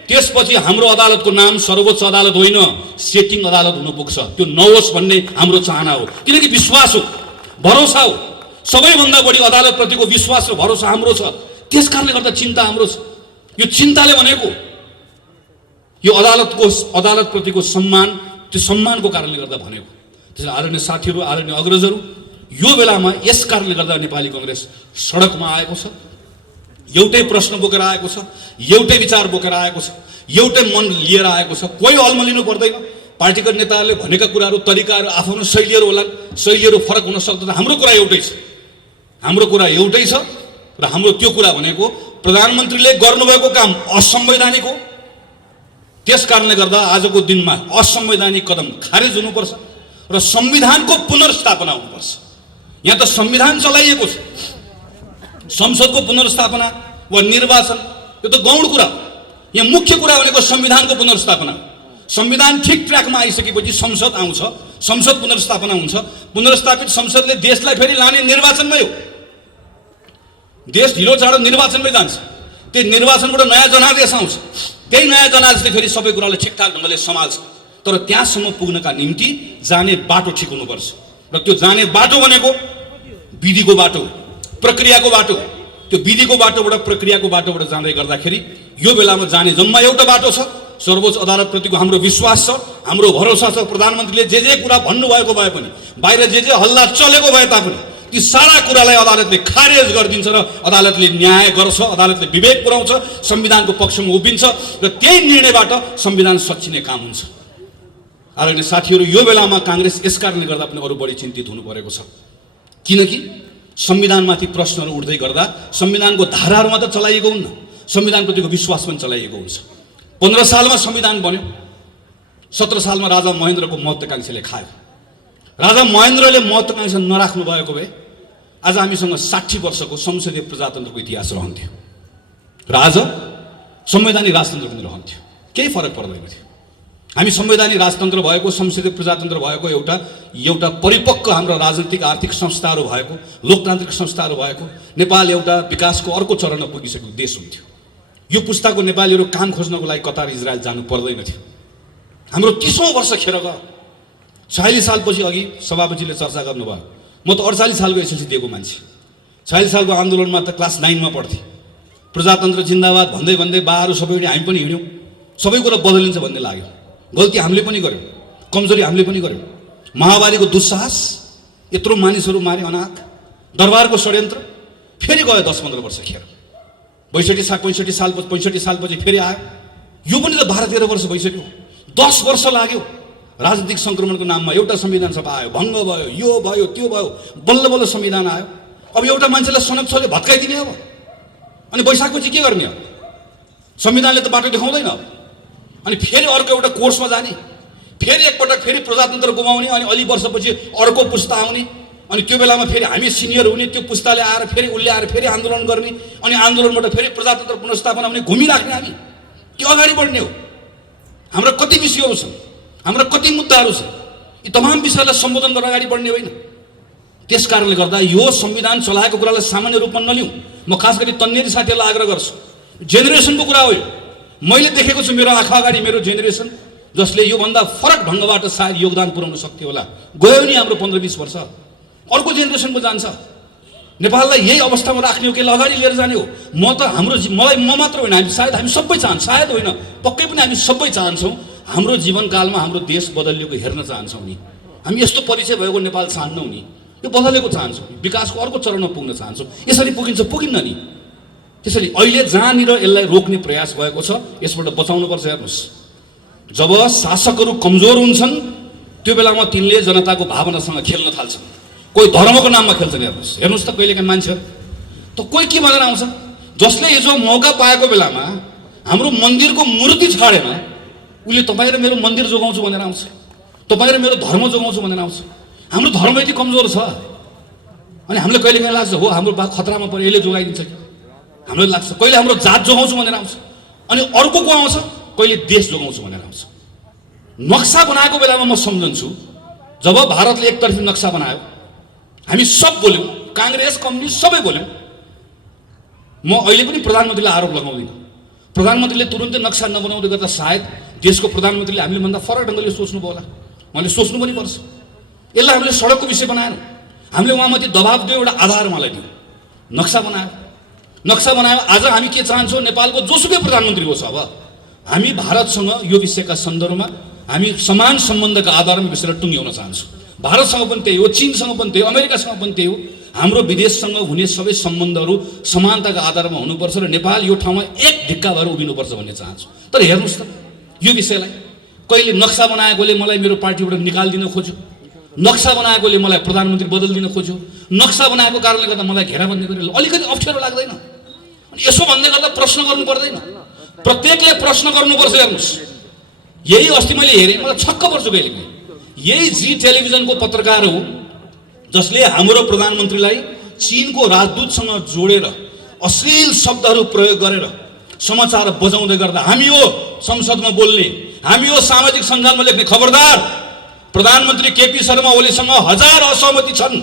त्यसपछि हाम्रो अदालतको नाम सर्वोच्च अदालत होइन, सेटिङ अदालत हुन पुग्छ। त्यो नहोस् भन्ने हाम्रो चाहना हो, किनकि विश्वास हो, भरोसा हो। सबैभन्दा बढी अदालतप्रतिको विश्वास र भरोसा हाम्रो छ। त्यस कारणले गर्दा चिन्ता हाम्रो छ। यो चिन्ताले भनेको यो अदालतप्रतिको सम्मान, त्यो सम्मानको कारणले गर्दा भनेको। त्यसैले आदरणीय साथीहरू, आदरणीय अग्रजहरू, यो बेलामा यस कारणले गर्दा नेपाली काङ्ग्रेस सडकमा आएको छ। एउटै प्रश्न बोकेर आएको छ, एउटै विचार बोकेर आएको छ, एउटै मन लिएर आएको छ। कोही अल्मलिनु पर्दैन। पार्टीका नेताहरूले भनेका कुराहरू, तरिकाहरू, आफ्नो शैलीहरू होलान्, शैलीहरू फरक हुन सक्दैन। हाम्रो कुरा एउटै छ, हाम्रो कुरा एउटै छ। र हाम्रो त्यो कुरा भनेको प्रधानमन्त्रीले गर्नुभएको काम असंवैधानिक हो। त्यस कारणले गर्दा आजको दिनमा असंवैधानिक कदम खारेज हुनुपर्छ र संविधानको पुनर्स्थापना हुनुपर्छ। यहाँ त संविधान चलाइएको छ, संसदको पुनर्स्थापना वा निर्वाचन यो त गौण कुरा हो। यहाँ मुख्य कुरा भनेको संविधानको पुनर्स्थापना। संविधान ठिक ट्र्याकमा आइसकेपछि संसद आउँछ, संसद पुनर्स्थापना हुन्छ। पुनर्स्थापित संसदले देशलाई फेरि लाने निर्वाचनमै हो। देश ढिलो चाँडो निर्वाचनमै जान्छ। त्यो निर्वाचनबाट नयाँ जनादेश आउँछ, त्यही नयाँ जनादेशले फेरि सबै कुरालाई ठिकठाक ढङ्गले सम्हाल्छ। तर त्यहाँसम्म पुग्नका निम्ति जाने बाटो ठिक हुनुपर्छ। र त्यो जाने बाटो भनेको विधिको बाटो, प्रक्रियाको बाटो। त्यो विधिको बाटोबाट, प्रक्रियाको बाटोबाट जाँदै गर्दाखेरि यो बेलामा जाने जम्मा एउटा बाटो छ। सर्वोच्च अदालतप्रतिको हाम्रो विश्वास छ, हाम्रो भरोसा छ। प्रधानमन्त्रीले जे जे कुरा भन्नुभएको भए पनि, बाहिर जे जे हल्ला चलेको भए तापनि ती सारा कुरालाई अदालतले खारेज गरिदिन्छ र अदालतले न्याय गर्छ, अदालतले विवेक पुर्याउँछ, संविधानको पक्षमा उभिन्छ र त्यही निर्णयबाट संविधान सच्चिने काम हुन्छ। आदरणीय साथीहरू, यो बेलामा काङ्ग्रेस यस कारणले गर्दा पनि अरू बढी चिन्तित हुनु परेको छ। किनकि संविधानमाथि प्रश्नहरू उठ्दै गर्दा संविधानको धाराहरूमा त चलाइएको हुन्न, संविधानप्रतिको विश्वास पनि चलाइएको हुन्छ। 15 सालमा संविधान बन्यो, 17 सालमा राजा महेन्द्रको महत्त्वाकांक्षाले खायो। राजा महेन्द्रले महत्त्वाकांक्षा नराख्नु भएको भए आज हामीसँग 60 वर्षको संसदीय प्रजातन्त्रको इतिहास रहन्थ्यो र आज संवैधानिक राजतन्त्र पनि रहन्थ्यो। केही फरक पर्दैन थियो। हामी संवैधानिक राजतन्त्र भएको, संसदीय प्रजातन्त्र भएको, एउटा परिपक्व हाम्रो राजनीतिक आर्थिक संस्थाहरू भएको, लोकतान्त्रिक संस्थाहरू भएको नेपाल एउटा विकासको अर्को चरणमा पुगिसकेको देश हुन्थ्यो। यो पुस्ताको नेपालीहरू काम खोज्नको लागि कतार, इजरायल जानु पर्दैन थियो। हाम्रो 30औं वर्ष खेर गयो। 46 सालपछि अघि सभापतिले चर्चा गर्नुभयो, म त 48 सालको एसएलसी दिएको मान्छे। 46 सालको आन्दोलनमा त क्लास 9 मा पढ्थेँ। प्रजातन्त्र जिन्दाबाद भन्दै भन्दै बाहरू सबै हामी पनि हिँड्यौँ। सबै कुरा बदलिन्छ भन्ने लाग्यो। गल्ती हामीले पनि गर्यौँ, कमजोरी हामीले पनि गर्यौँ। महामारीको दुस्साहस, यत्रो मानिसहरू मारे अनाथ, दरबारको षड्यन्त्र, फेरि गयो 10-15 वर्ष खेर। 65 सालपछि फेरि आयो। यो पनि त 12-13 वर्ष भइसक्यो। 10 वर्ष लाग्यो। राजनीतिक सङ्क्रमणको नाममा एउटा संविधान सभा आयो, भङ्ग भयो, यो भयो, त्यो भयो, बल्ल बल्ल संविधान आयो। अब एउटा मान्छेलाई सनक छले भत्काइदिने अब, अनि वैशाखपछि के गर्ने अब? संविधानले त बाटो देखाउँदैन। अनि फेरि अर्को एउटा कोर्समा जाने, फेरि एकपटक फेरि प्रजातन्त्र गुमाउने, अनि अलि वर्षपछि अर्को पुस्ता आउने, अनि त्यो बेलामा फेरि हामी सिनियर हुने, त्यो पुस्ताले आएर फेरि उसले आएर फेरि आन्दोलन गर्ने, अनि आन्दोलनबाट फेरि प्रजातन्त्र पुनर्स्थापना हुने, घुमिराख्ने हामी के अगाडि बढ्ने हो? हाम्रो कति विषयहरू छन्, हाम्रा कति मुद्दाहरू छन्, यी तमाम विषयलाई सम्बोधन गरेर अगाडि बढ्ने होइन। त्यस कारणले गर्दा यो संविधान चलाएको कुरालाई सामान्य रूपमा नलिउँ। म खास गरी तन्नेरी साथीहरूलाई आग्रह गर्छु, जेनेरेसनको कुरा हो यो। मैले देखेको छु मेरो आँखा अगाडि मेरो जेनेरेसन जसले योभन्दा फरक ढङ्गबाट सायद योगदान पुर्याउन सक्थ्यो होला। गयो नि हाम्रो 15-20 वर्ष, अर्को जेनेरेसनको जान्छ। नेपाललाई यही अवस्थामा राख्ने हो कि अगाडि लिएर जाने हो? म मात्र होइन, हामी सबै चाहन्छौँ, सायद होइन पक्कै पनि हामी सबै चाहन्छौँ हाम्रो जीवनकालमा हाम्रो देश बदलिएको हेर्न चाहन्छौँ नि। हामी यस्तो परिचय भएको नेपाल चाहन्नौँ नि, यो बदलेको चाहन्छौँ, विकासको अर्को चरणमा पुग्न चाहन्छौँ। यसरी पुगिन्न नि। त्यसैले अहिले जहाँनिर यसलाई रोक्ने प्रयास भएको छ यसबाट बचाउनुपर्छ। हेर्नुहोस्, जब शासकहरू कमजोर हुन्छन् त्यो बेलामा तिनले जनताको भावनासँग खेल्न थाल्छन्। कोही धर्मको नाममा खेल्छन्। हेर्नुहोस् त कहिलेकाहीँ मान्छेहरू त कोही के भनेर आउँछ, जसले हिजो मौका पाएको बेलामा हाम्रो मन्दिरको मूर्ति छाडेन उसले तपाईँ र मेरो मन्दिर जोगाउँछु भनेर आउँछ, तपाईँ र मेरो धर्म जोगाउँछु भनेर आउँछ। हाम्रो धर्म यति कमजोर छ अनि हामीले कहिलेकाहीँ लाग्छ हो हाम्रो बा खतरामा पऱ्यो यसले जोगाइदिन्छ कि, हामीलाई लाग्छ। कहिले हाम्रो जात जोगाउँछु भनेर आउँछ अनि अर्को को आउँछ, कहिले देश जोगाउँछु भनेर आउँछ। नक्सा बनाएको बेलामा म सम्झन्छु जब भारतले एकतर्फी नक्सा बनायो हामी सब बोल्यौँ, काङ्ग्रेस कम्युनिस्ट सबै बोल्यौँ। म अहिले पनि प्रधानमन्त्रीलाई आरोप लगाउँदिनँ। प्रधानमन्त्रीले तुरुन्तै नक्सा नबनाउँदै गर्दा सायद देशको प्रधानमन्त्रीले हामीले भन्दा फरक ढङ्गले सोच्नुभयो होला। उहाँले सोच्नु पनि पर्छ। यसलाई हामीले सडकको विषय बनाएनौँ, हामीले उहाँमाथि दबाब दियो, एउटा आधार उहाँलाई दियो, नक्सा बनायो। आज हामी के चाहन्छौँ, नेपालको जोसुकै प्रधानमन्त्री होस्, अब हामी भारतसँग यो विषयका सन्दर्भमा हामी समान सम्बन्धका आधारमा विषयलाई टुङ्ग्याउन चाहन्छौँ। भारतसँग पनि त्यही हो, चीनसँग पनि त्यही हो, अमेरिकासँग पनि त्यही हो। हाम्रो विदेशसँग हुने सबै सम्बन्धहरू समानताका आधारमा हुनुपर्छ र नेपाल यो ठाउँमा एक ढिक्का भएर उभिनुपर्छ भन्ने चाहन्छु। तर हेर्नुहोस् त यो विषयलाई कहिले नक्सा बनाएकोले मलाई मेरो पार्टीबाट निकालिदिन खोज्यो, नक्सा बनाएकोले मलाई प्रधानमन्त्री बदलिदिन खोज्यो, नक्सा बनाएको कारणले गर्दा मलाई घेराबन्दी गरेर अलिकति अप्ठ्यारो लाग्दैन? अनि यसो भन्दै गर्दा प्रश्न गर्नु पर्दैन? प्रत्येकले प्रश्न गर्नुपर्छ। हेर्नुहोस्, यही अस्ति मैले हेरेँ, मलाई छक्क पर्छु कहिलेकाहीँ। यही जी टेलिभिजनको पत्रकार हो जसले हाम्रो प्रधानमन्त्रीलाई चीनको राजदूतसँग जोडेर अश्लील शब्दहरू प्रयोग गरेर समाचार बजाउँदै गर्दा हामी हो संसदमा बोल्ने, हामी हो सामाजिक सञ्जालमा लेख्ने, खबरदार प्रधानमन्त्री केपी शर्मा ओलीसँग 1000 असहमति छन्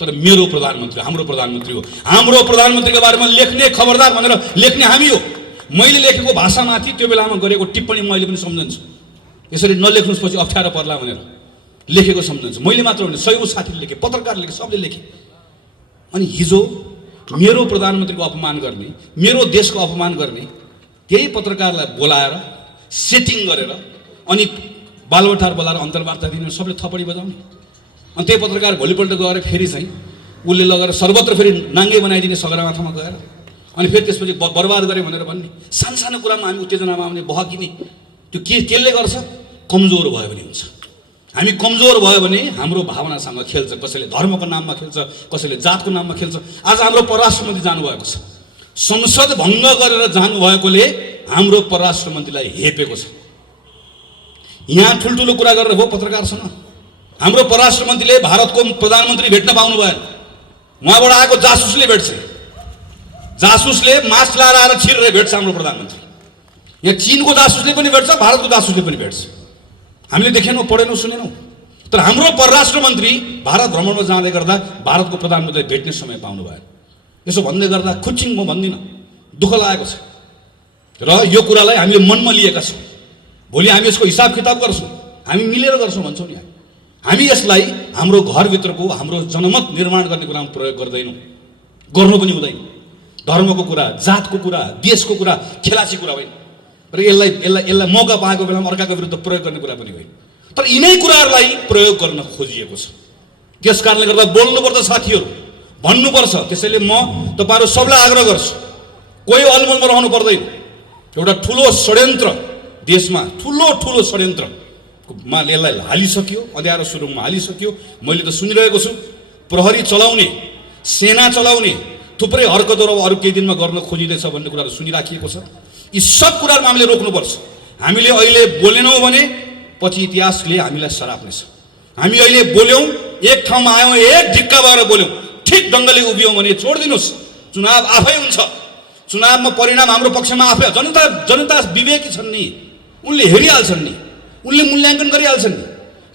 तर मेरो प्रधानमन्त्री हाम्रो प्रधानमन्त्री हो, हाम्रो प्रधानमन्त्रीको बारेमा लेख्ने खबरदार भनेर लेख्ने हामी हो। मैले लेखेको भाषामाथि त्यो बेलामा गरेको टिप्पणी मैले पनि सम्झन्छु। यसरी नलेख्नुहोस् पछि अप्ठ्यारो पर्ला भनेर लेखेको सम्झन्छु। मैले मात्र होइन, सयौं साथीले लेखे, पत्रकार लेखे, सबले लेखे। अनि हिजो मेरो प्रधानमन्त्रीको अपमान गर्ने, मेरो देशको अपमान गर्ने त्यही पत्रकारलाई बोलाएर सेटिङ गरेर अनि बालबटार बोलाएर अन्तर्वार्ता दिने, सबले थपडी बजाउने। अनि त्यही पत्रकार भोलिपल्ट गएर फेरि चाहिँ उसले लगेर सर्वत्र फेरि नाङ्गे बनाइदिने सगरमाथामा गएर, अनि फेरि त्यसपछि बर्बाद गरे भनेर भन्ने। सानो कुरामा हामी उत्तेजनामा आउने, बहकिने। त्यो केले गर्छ? कमजोर भयो भने हुन्छ। हामी कमजोर भयो भने हाम्रो भावनासँग खेल्छ, कसैले धर्मको नाममा खेल्छ, कसैले जातको नाममा खेल्छ। आज हाम्रो परराष्ट्र मन्त्री जानुभएको छ, संसद भङ्ग गरेर जानुभएकोले हाम्रो परराष्ट्र मन्त्रीलाई हेपेको छ। यहाँ ठुल्ठुलो कुरा गरेर हो पत्रकारसँग। हाम्रो परराष्ट्र मन्त्रीले भारतको प्रधानमन्त्री भेट्न पाउनु भएन, उहाँबाट आएको जासुसले भेट्छ, जासुसले मास्क लाएर आएर छिरेर भेट्छ हाम्रो प्रधानमन्त्री। यहाँ चीनको जासुसले पनि भेट्छ, भारतको जासुसले पनि भेट्छ। हामीले देखेनौँ, पढेनौँ, सुनेनौँ। तर हाम्रो परराष्ट्र मन्त्री भारत भ्रमणमा जाँदै गर्दा भारतको प्रधानमन्त्रीलाई भेट्ने समय पाउनु भएन। यसो भन्दै गर्दा खुच्चिङ म भन्दिनँ, दुःख लागेको छ र यो कुरालाई हामीले मनमा लिएका छौँ। भोलि हामी यसको हिसाब किताब गर्छौँ, हामी मिलेर गर्छौँ भन्छौँ नि। हामी यसलाई हाम्रो घरभित्रको हाम्रो जनमत निर्माण गर्ने कुरामा प्रयोग गर्दैनौँ, गर्नु पनि हुँदैन। धर्मको कुरा, जातको कुरा, देशको कुरा खेलाची कुरा होइन र यसलाई मौका पाएको बेलामा अर्काको विरुद्ध प्रयोग गर्ने कुरा पनि होइन। तर यिनै कुराहरूलाई प्रयोग गर्न खोजिएको छ। त्यस कारणले गर्दा बोल्नुपर्छ साथीहरू, भन्नुपर्छ। त्यसैले म तपाईँहरू सबलाई आग्रह गर्छु, कोही अलमलमा रहनु पर्दैन। एउटा ठुलो षड्यन्त्र देशमा, ठुलो षड्यन्त्रमा यसलाई हालिसक्यो, अँध्यारो सुरुङमा हालिसक्यो। मैले त सुनिरहेको छु, प्रहरी चलाउने, सेना चलाउने थुप्रै हरकतहरू अरू केही दिनमा गर्न खोजिँदैछ भन्ने कुराहरू सुनिराखिएको छ। यी सब कुराहरूमा हामीले रोक्नुपर्छ। हामीले अहिले बोलेनौँ भने पछि इतिहासले हामीलाई सराप्नेछ। हामी अहिले बोल्यौँ, एक ठाउँमा आयौँ, एक ढिक्का भएर बोल्यौँ, ठिक ढङ्गले उभियौँ भने छोडिदिनुहोस्, चुनाव आफै हुन्छ। चुनावमा परिणाम हाम्रो पक्षमा आफै। जनता विवेकी छन् नि, उनले हेरिहाल्छन् नि, उनले मूल्याङ्कन गरिहाल्छन् नि।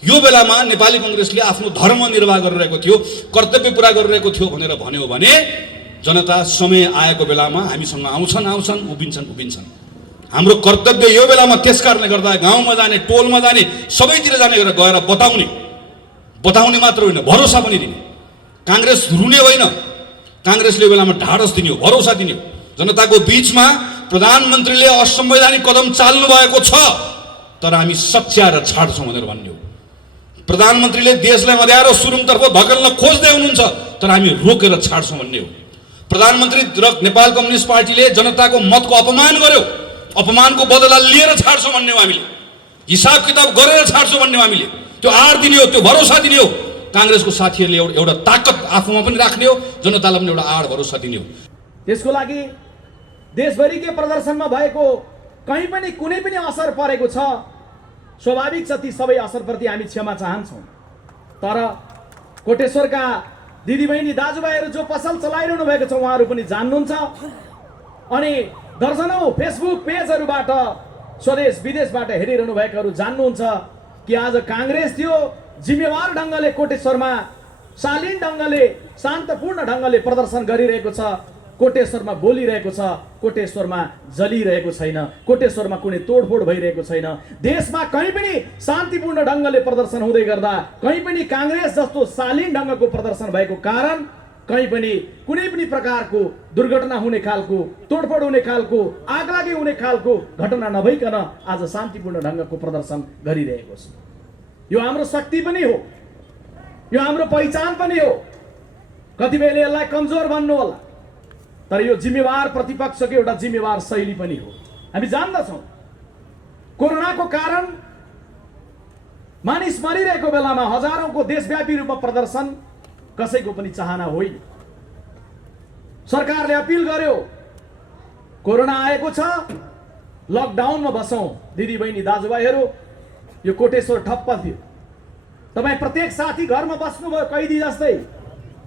यो बेलामा नेपाली कङ्ग्रेसले आफ्नो धर्म निर्वाह गरिरहेको थियो, कर्तव्य पुरा गरिरहेको थियो भनेर भन्यो भने जनता समय आएको बेलामा हामीसँग आउँछन्, उभिन्छन्। हाम्रो कर्तव्य यो बेलामा त्यस कारणले गर्दा गाउँमा जाने, टोलमा जाने, सबैतिर जाने गरेर गएर बताउने मात्र होइन, भरोसा पनि दिने। काङ्ग्रेस रुने होइन, काङ्ग्रेसले यो बेलामा ढाडस दिने हो, भरोसा दिने हो। जनताको बीचमा प्रधानमन्त्रीले असंवैधानिक कदम चाल्नु भएको छ, तर हामी सच्याएर छाड्छौँ भनेर भन्ने हो। प्रधानमन्त्रीले देशलाई अँध्यारो सुरुङतर्फ धकेल्न खोज्दै हुनुहुन्छ, तर हामी रोकेर छाड्छौँ भन्ने हो। प्रधानमन्त्री र नेपाल कम्युनिस्ट पार्टीले जनताको मतको अपमान गर्यो, अपमानको बदला लिएर छाड्छौँ भन्ने हो। हामीले हिसाब किताब गरेर छाड्छौँ भन्ने हो। हामीले त्यो आड दिने हो, त्यो भरोसा दिने हो। काङ्ग्रेसको साथीहरूले एउटा ताकत आफूमा पनि राख्ने हो, जनतालाई पनि एउटा आड भरोसा दिने हो। त्यसको लागि देशभरिकै प्रदर्शनमा भएको कहीँ पनि कुनै पनि असर परेको छ, स्वाभाविक छ ती सबै असरप्रति हामी क्षमा चाहन्छौँ। तर कोटेश्वरका दिदीबहिनी दाजुभाइहरू जो पसल चलाइरहनु भएको छ उहाँहरू पनि जान्नुहुन्छ। अनि दर्जनौँ फेसबुक पेजहरूबाट स्वदेश विदेशबाट हेरिरहनु भएकाहरू जान्नुहुन्छ कि आज काङ्ग्रेस थियो जिम्मेवार ढङ्गले कोटेश्वरमा शालीन ढङ्गले शान्तपूर्ण ढङ्गले प्रदर्शन गरिरहेको छ, कोटेश्वरमा बोलिरहेको छ, कोटेश्वरमा जलिरहेको छैन, कोटेश्वरमा कुनै तोडफोड भइरहेको छैन। देशमा कहीँ पनि शान्तिपूर्ण ढङ्गले प्रदर्शन हुँदै गर्दा कहीँ पनि काङ्ग्रेस जस्तो शालीन ढङ्गको प्रदर्शन भएको कारण कहीँ पनि कुनै पनि प्रकारको दुर्घटना हुने खालको, तोडफोड हुने खालको, आगलागी हुने खालको घटना नभइकन आज शान्तिपूर्ण ढङ्गको प्रदर्शन गरिरहेको छ। यो हाम्रो शक्ति पनि हो, यो हाम्रो पहिचान पनि हो। कतिपयले यसलाई कमजोर भन्नु होला, तर यो जिम्मेवार प्रतिपक्षको एउटा जिम्मेवार शैली पनि हो। हामी जान्दछौँ कोरोनाको कारण मानिस मरिरहेको बेलामा हजारौंको देशव्यापी रूपमा प्रदर्शन कसैको पनि चाहना होइन। सरकारले अपिल गर्यो कोरोना आएको छ, लकडाउनमा बसौँ। दिदीबहिनी दाजुभाइहरू, यो कोटेश्वर ठप्प थियो। तपाईँ प्रत्येक साथी घरमा बस्नुभयो कैदी जस्तै,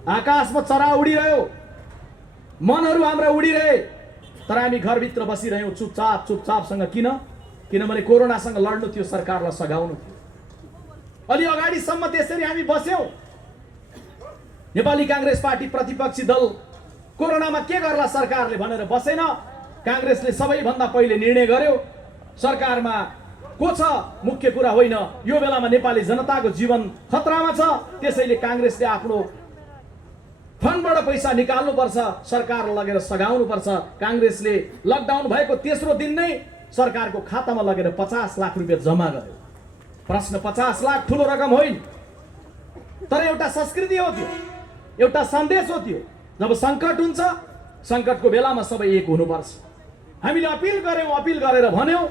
आकाशमा चरा उडिरह्यो, मनहरू हाम्रा उडिरहे, तर हामी घरभित्र बसिरह्यौँ चुपचापसँग। किनभने कोरोनासँग लड्नु थियो, सरकारलाई सघाउनु थियो। अलि अगाडिसम्म त्यसरी हामी बस्यौँ। नेपाली काङ्ग्रेस पार्टी प्रतिपक्षी दल कोरोनामा के गर्ला सरकारले भनेर बसेन। काङ्ग्रेसले सबैभन्दा पहिले निर्णय गर्यो सरकारमा को छ मुख्य कुरा होइन, यो बेलामा नेपाली जनताको जीवन खतरामा छ, त्यसैले काङ्ग्रेसले आफ्नो फन्डबाट पैसा निकाल्नुपर्छ, सरकारलाई लगेर सघाउनुपर्छ। काङ्ग्रेसले लकडाउन भएको तेस्रो दिन नै सरकारको खातामा लगेर 50 लाख रुपियाँ जम्मा गर्यो। प्रश्न 50 लाख ठुलो रकम होइन, तर एउटा संस्कृति हो त्यो, एउटा सन्देश हो त्यो। जब सङ्कट हुन्छ, सङ्कटको बेलामा सबै एक हुनुपर्छ। हामीले अपिल गर्यौँ, अपिल गरेर भन्यौँ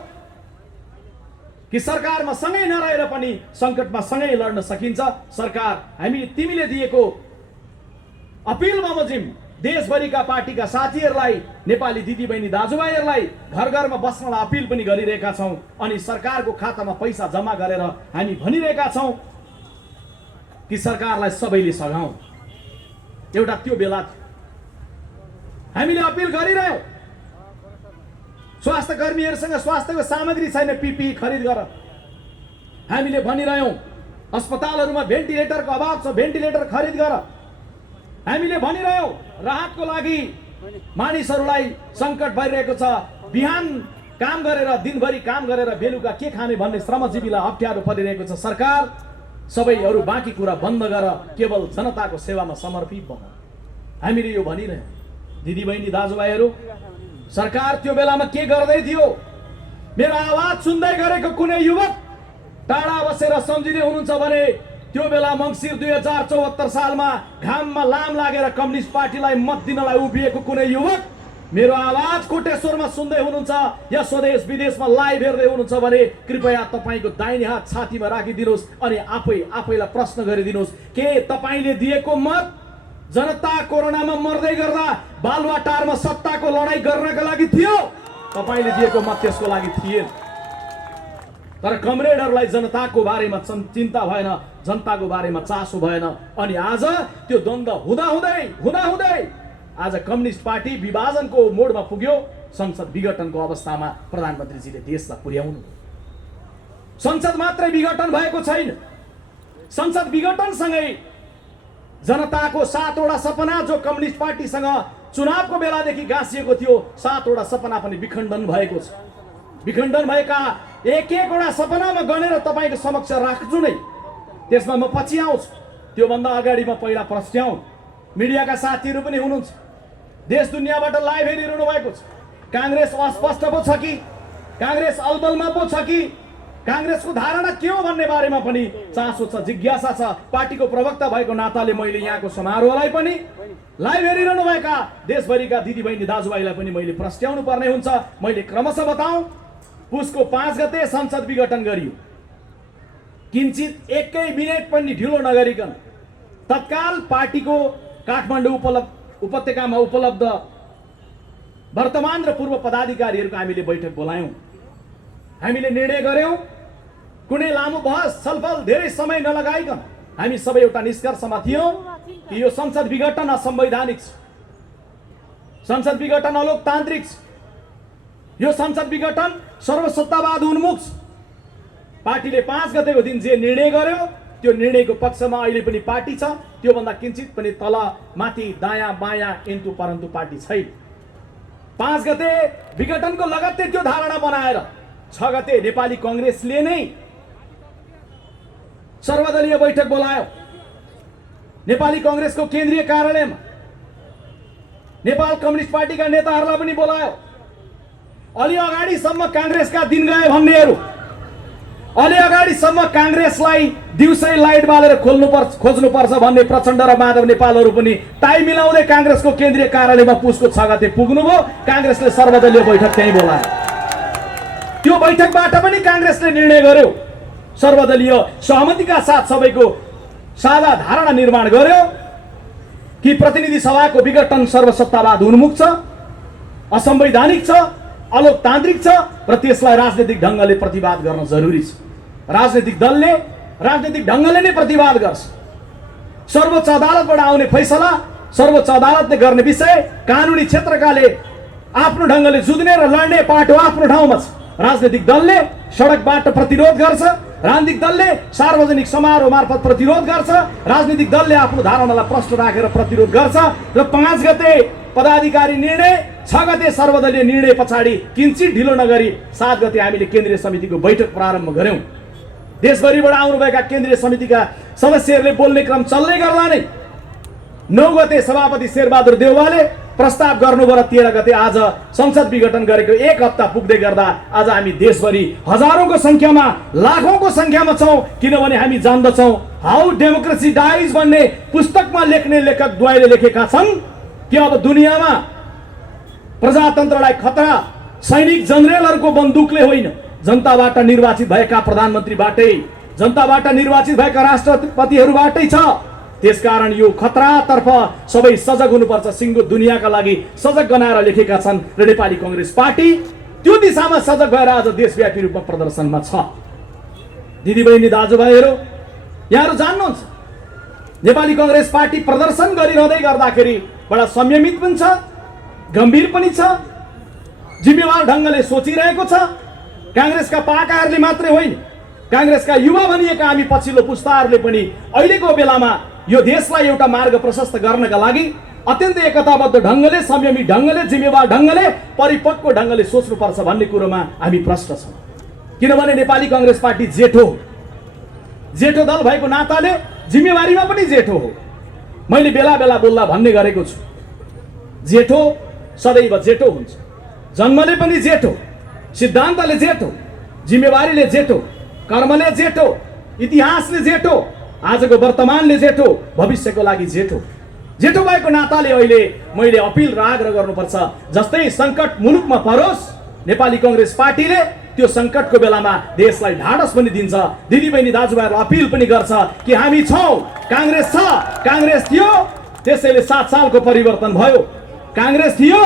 कि सरकारमा सँगै नरहेर पनि सङ्कटमा सँगै लड्न सकिन्छ। सरकार तिमीले दिएको अपिल बमोजिम देशभरिका पार्टीका साथीहरूलाई, नेपाली दिदीबहिनी दाजुभाइहरूलाई घर घरमा बस्नलाई अपिल पनि गरिरहेका छौँ। अनि सरकारको खातामा पैसा जम्मा गरेर हामी भनिरहेका छौँ कि सरकारलाई सबैले सघाउँ। एउटा त्यो बेला थियो। हामीले अपिल गरिरह्यौँ स्वास्थ्य कर्मीहरूसँग स्वास्थ्यको सामग्री छैन, पिपी खरिद गर। हामीले भनिरह्यौँ अस्पतालहरूमा भेन्टिलेटरको अभाव छ, भेन्टिलेटर खरिद गर। हामीले भनिरह्यौँ राहतको लागि मानिसहरूलाई सङ्कट भइरहेको छ, बिहान काम गरेर दिनभरि काम गरेर बेलुका के खाने भन्ने श्रमजीवीलाई अप्ठ्यारो परिरहेको छ। सरकार सबैहरू बाँकी कुरा बन्द गर, केवल जनताको सेवामा समर्पित बन। हामीले यो भनिरह्यौँ। दिदीबहिनी दाजुभाइहरू, सरकार त्यो बेलामा के गर्दै थियो? मेरो आवाज सुन्दै गरेको कुनै युवक टाढा बसेर सम्झिँदै हुनुहुन्छ भने त्यो बेला मङ्सिर 2074 सालमा घाममा लाम लागेर कम्युनिस्ट पार्टीलाई मत दिनलाई उभिएको कुनै युवक मेरो आवाज कोटेश्वरमा सुन्दै हुनुहुन्छ या स्वदेश विदेशमा लाइभ हेर्दै हुनुहुन्छ भने कृपया तपाईँको दाहिने हात छातीमा राखिदिनुहोस् अनि आफैलाई प्रश्न गरिदिनुहोस्, के तपाईँले दिएको मत जनता कोरोनामा मर्दै गर्दा बालुवाटारमा सत्ताको लडाईँ गर्नका लागि थियो? तपाईँले दिएको मत त्यसको लागि थिएन। तर कमरेडहरूलाई जनताको बारेमा चिन्ता भएन, जनताको बारेमा चासो भएन। अनि आज त्यो द्वन्द्व हुँदै आज कम्युनिस्ट पार्टी विभाजनको मोडमा पुग्यो। संसद विघटनको अवस्थामा प्रधानमन्त्रीजीले देशलाई पुर्याउनु। संसद मात्रै विघटन भएको छैन, संसद विघटनसँगै जनताको 7वटा सपना जो कम्युनिस्ट पार्टीसँग चुनावको बेलादेखि गाँसिएको थियो, 7वटा सपना पनि विखण्डन भएको छ। विखण्डन भएका एक एकवटा सपनामा गनेर तपाईँको समक्ष राख्छु नै। त्यसमा म पछि आउँछु, त्योभन्दा अगाडि म पहिला प्रस्ट्याउँ। मिडियाका साथीहरू पनि हुनुहुन्छ, देश दुनियाँबाट लाइभ हेरिरहनु भएको छ। काङ्ग्रेस अस्पष्ट पो छ कि, काङ्ग्रेस अलबलमा पो छ कि, काङ्ग्रेसको धारणा के हो भन्ने बारेमा पनि चासो छ, जिज्ञासा छ। पार्टीको प्रवक्ता भएको नाताले मैले यहाँको समारोहलाई पनि, लाइभ हेरिरहनु भएका देशभरिका दिदीबहिनी दाजुभाइलाई पनि मैले प्रस्ट्याउनु पर्ने हुन्छ। मैले क्रमशः बताऊँ, पुसको 5 गते संसद विघटन गरियो। किञ्चित एकै मिनेट पनि ढिलो नगरिकन तत्काल पार्टीको काठमाडौँ उपत्यकामा उपलब्ध वर्तमान र पूर्व पदाधिकारीहरूको हामीले बैठक बोलायौँ। हामीले निर्णय गर्यौँ, कुनै लामो बहस छलफल धेरै समय नलगाइकन हामी सबै एउटा निष्कर्षमा थियौँ कि यो संसद विघटन असंवैधानिक छ, संसद विघटन अलोकतान्त्रिक छ, यो संसद विघटन सर्वसत्तावाद उन्मुख छ। पार्टीले 5 गतेको दिन जे निर्णय गर्यो त्यो निर्णयको पक्षमा अहिले पनि पार्टी छ। त्योभन्दा किञ्चित पनि तल माथि दायाँ बायाँ इन्तु परन्तु पार्टी छैन। 5 गते विघटनको लगत्तै त्यो धारणा बनाएर 6 गते नेपाली कांग्रेसले नै सर्वदलीय बैठक बोलायो। नेपाली कांग्रेसको केन्द्रीय कार्यालयमा नेपाल कम्युनिस्ट पार्टीका नेताहरूलाई पनि बोलायो। अलि अगाडिसम्म कांग्रेसका दिन गए भन्नेहरू, अलि अगाडिसम्म कांग्रेसलाई दिउँसै लाइट बालेर खोज्नुपर्छ भन्ने प्रचण्ड र माधव नेपालहरू पनि टाइ मिलाउँदै कांग्रेसको केन्द्रीय कार्यालयमा पुसको 6 गते पुग्नुभयो। कांग्रेसले सर्वदलीय बैठक त्यही बोलायो। त्यो बैठकबाट पनि कांग्रेसले निर्णय गर्यो, सर्वदलीय सहमतिका साथ सबैको साझा धारणा निर्माण गर्यो कि प्रतिनिधि सभाको विघटन सर्वसत्तावाद उन्मुख छ, असंवैधानिक छ, अलोकतान्त्रिक छ र त्यसलाई राजनीतिक ढङ्गले प्रतिवाद गर्न जरुरी छ। राजनीतिक दलले राजनीतिक ढङ्गले नै प्रतिवाद गर्छ। सर्वोच्च अदालतबाट आउने फैसला सर्वोच्च अदालतले गर्ने विषय, कानुनी क्षेत्रकाले आफ्नो ढङ्गले जुझ्ने र लड्ने पाटो आफ्नो ठाउँमा छ। राजनीतिक दलले सडकबाट प्रतिरोध गर्छ, राजनीतिक दलले सार्वजनिक समारोह मार्फत प्रतिरोध गर्छ, राजनीतिक दलले आफ्नो धारणालाई प्रश्न राखेर प्रतिरोध गर्छ। र 5 गते पदाधिकारी निर्णय, 6 गते सर्वदलीय निर्णय पछाडि किञ्चित ढिलो नगरी 7 गते हामीले केन्द्रीय समितिको बैठक प्रारम्भ गर्यौं। देशभरिबाट आउनुभएका केन्द्रीय समितिका सदस्यहरूले बोल्ने क्रम चल्दै गर्दा नै 9 गते सभापति शेरबहादुर देउवाले प्रस्ताव गर्नुभयो र 13 गते आज संसद विघटन गरेको 1 हप्ता पुग्दै गर्दा आज हामी देशभरि हजारौंको संख्यामा, लाखौंको संख्यामा छौं। किनभने हामी जान्दछौं हाउ डेमोक्रेसी डाइज भन्ने पुस्तकमा लेख्ने लेखक द्वयले लेखेका छन् कि अब दुनियाँमा प्रजातन्त्रलाई खतरा सैनिक जनरलहरूको बन्दुकले होइन, जनताबाट निर्वाचित भएका प्रधानमन्त्रीबाटै, जनताबाट निर्वाचित भएका राष्ट्रपतिहरूबाटै छ। त्यसकारण यो खतरातर्फ सबै सजग हुनुपर्छ, सिङ्गो दुनियाँका लागि सजग बनाएर लेखेका छन् र नेपाली कांग्रेस पार्टी त्यो दिशामा सजग भएर आज देशव्यापी रूपमा प्रदर्शनमा छ। दिदीबहिनी दाजुभाइहरू, यहाँहरू जान्नुहुन्छ नेपाली कांग्रेस पार्टी प्रदर्शन गरिरहँदै गर्दाखेरि बडा संयमित पनि छ, गम्भीर पनि छ, जिम्मेवार ढङ्गले सोचिरहेको छ। कांग्रेसका पाकाहरूले मात्रै होइन, कांग्रेसका युवा भनिएका हामी पछिल्लो पुस्ताहरूले पनि अहिलेको बेलामा यो देशलाई एउटा मार्ग प्रशस्त गर्नका लागि अत्यन्त एकताबद्ध ढङ्गले, संयमित ढङ्गले, जिम्मेवार ढङ्गले, परिपक्व ढङ्गले सोच्नुपर्छ भन्ने कुरोमा हामी प्रष्ट छौँ। किनभने नेपाली कांग्रेस पार्टी जेठो दल भएको नाताले जिम्मेवारीमा पनि जेठो हो। मैले बेला बेला बोल्दा भन्ने गरेको छु, जेठो सदैव जेठो हुन्छ। जन्मले पनि जेठो, सिद्धान्तले जेठो, जिम्मेवारीले जेठो, कर्मले जेठो, इतिहासले जेठो, आजको वर्तमानले जेठो, भविष्यको लागि जेठो। जेठो भएको नाताले अहिले मैले अपिल र आग्रह गर्नुपर्छ, जस्तै संकट मुलुकमा परोस्, नेपाली कांग्रेस पार्टीले त्यो संकटको बेलामा देशलाई ढाडस पनि दिन्छ। दिदीबहिनी दाजुभाइहरूलाई अपिल पनि गर्छ कि हामी छौँ, कांग्रेस छ, कांग्रेस थियो त्यसैले 7 सालको परिवर्तन भयो, कांग्रेस थियो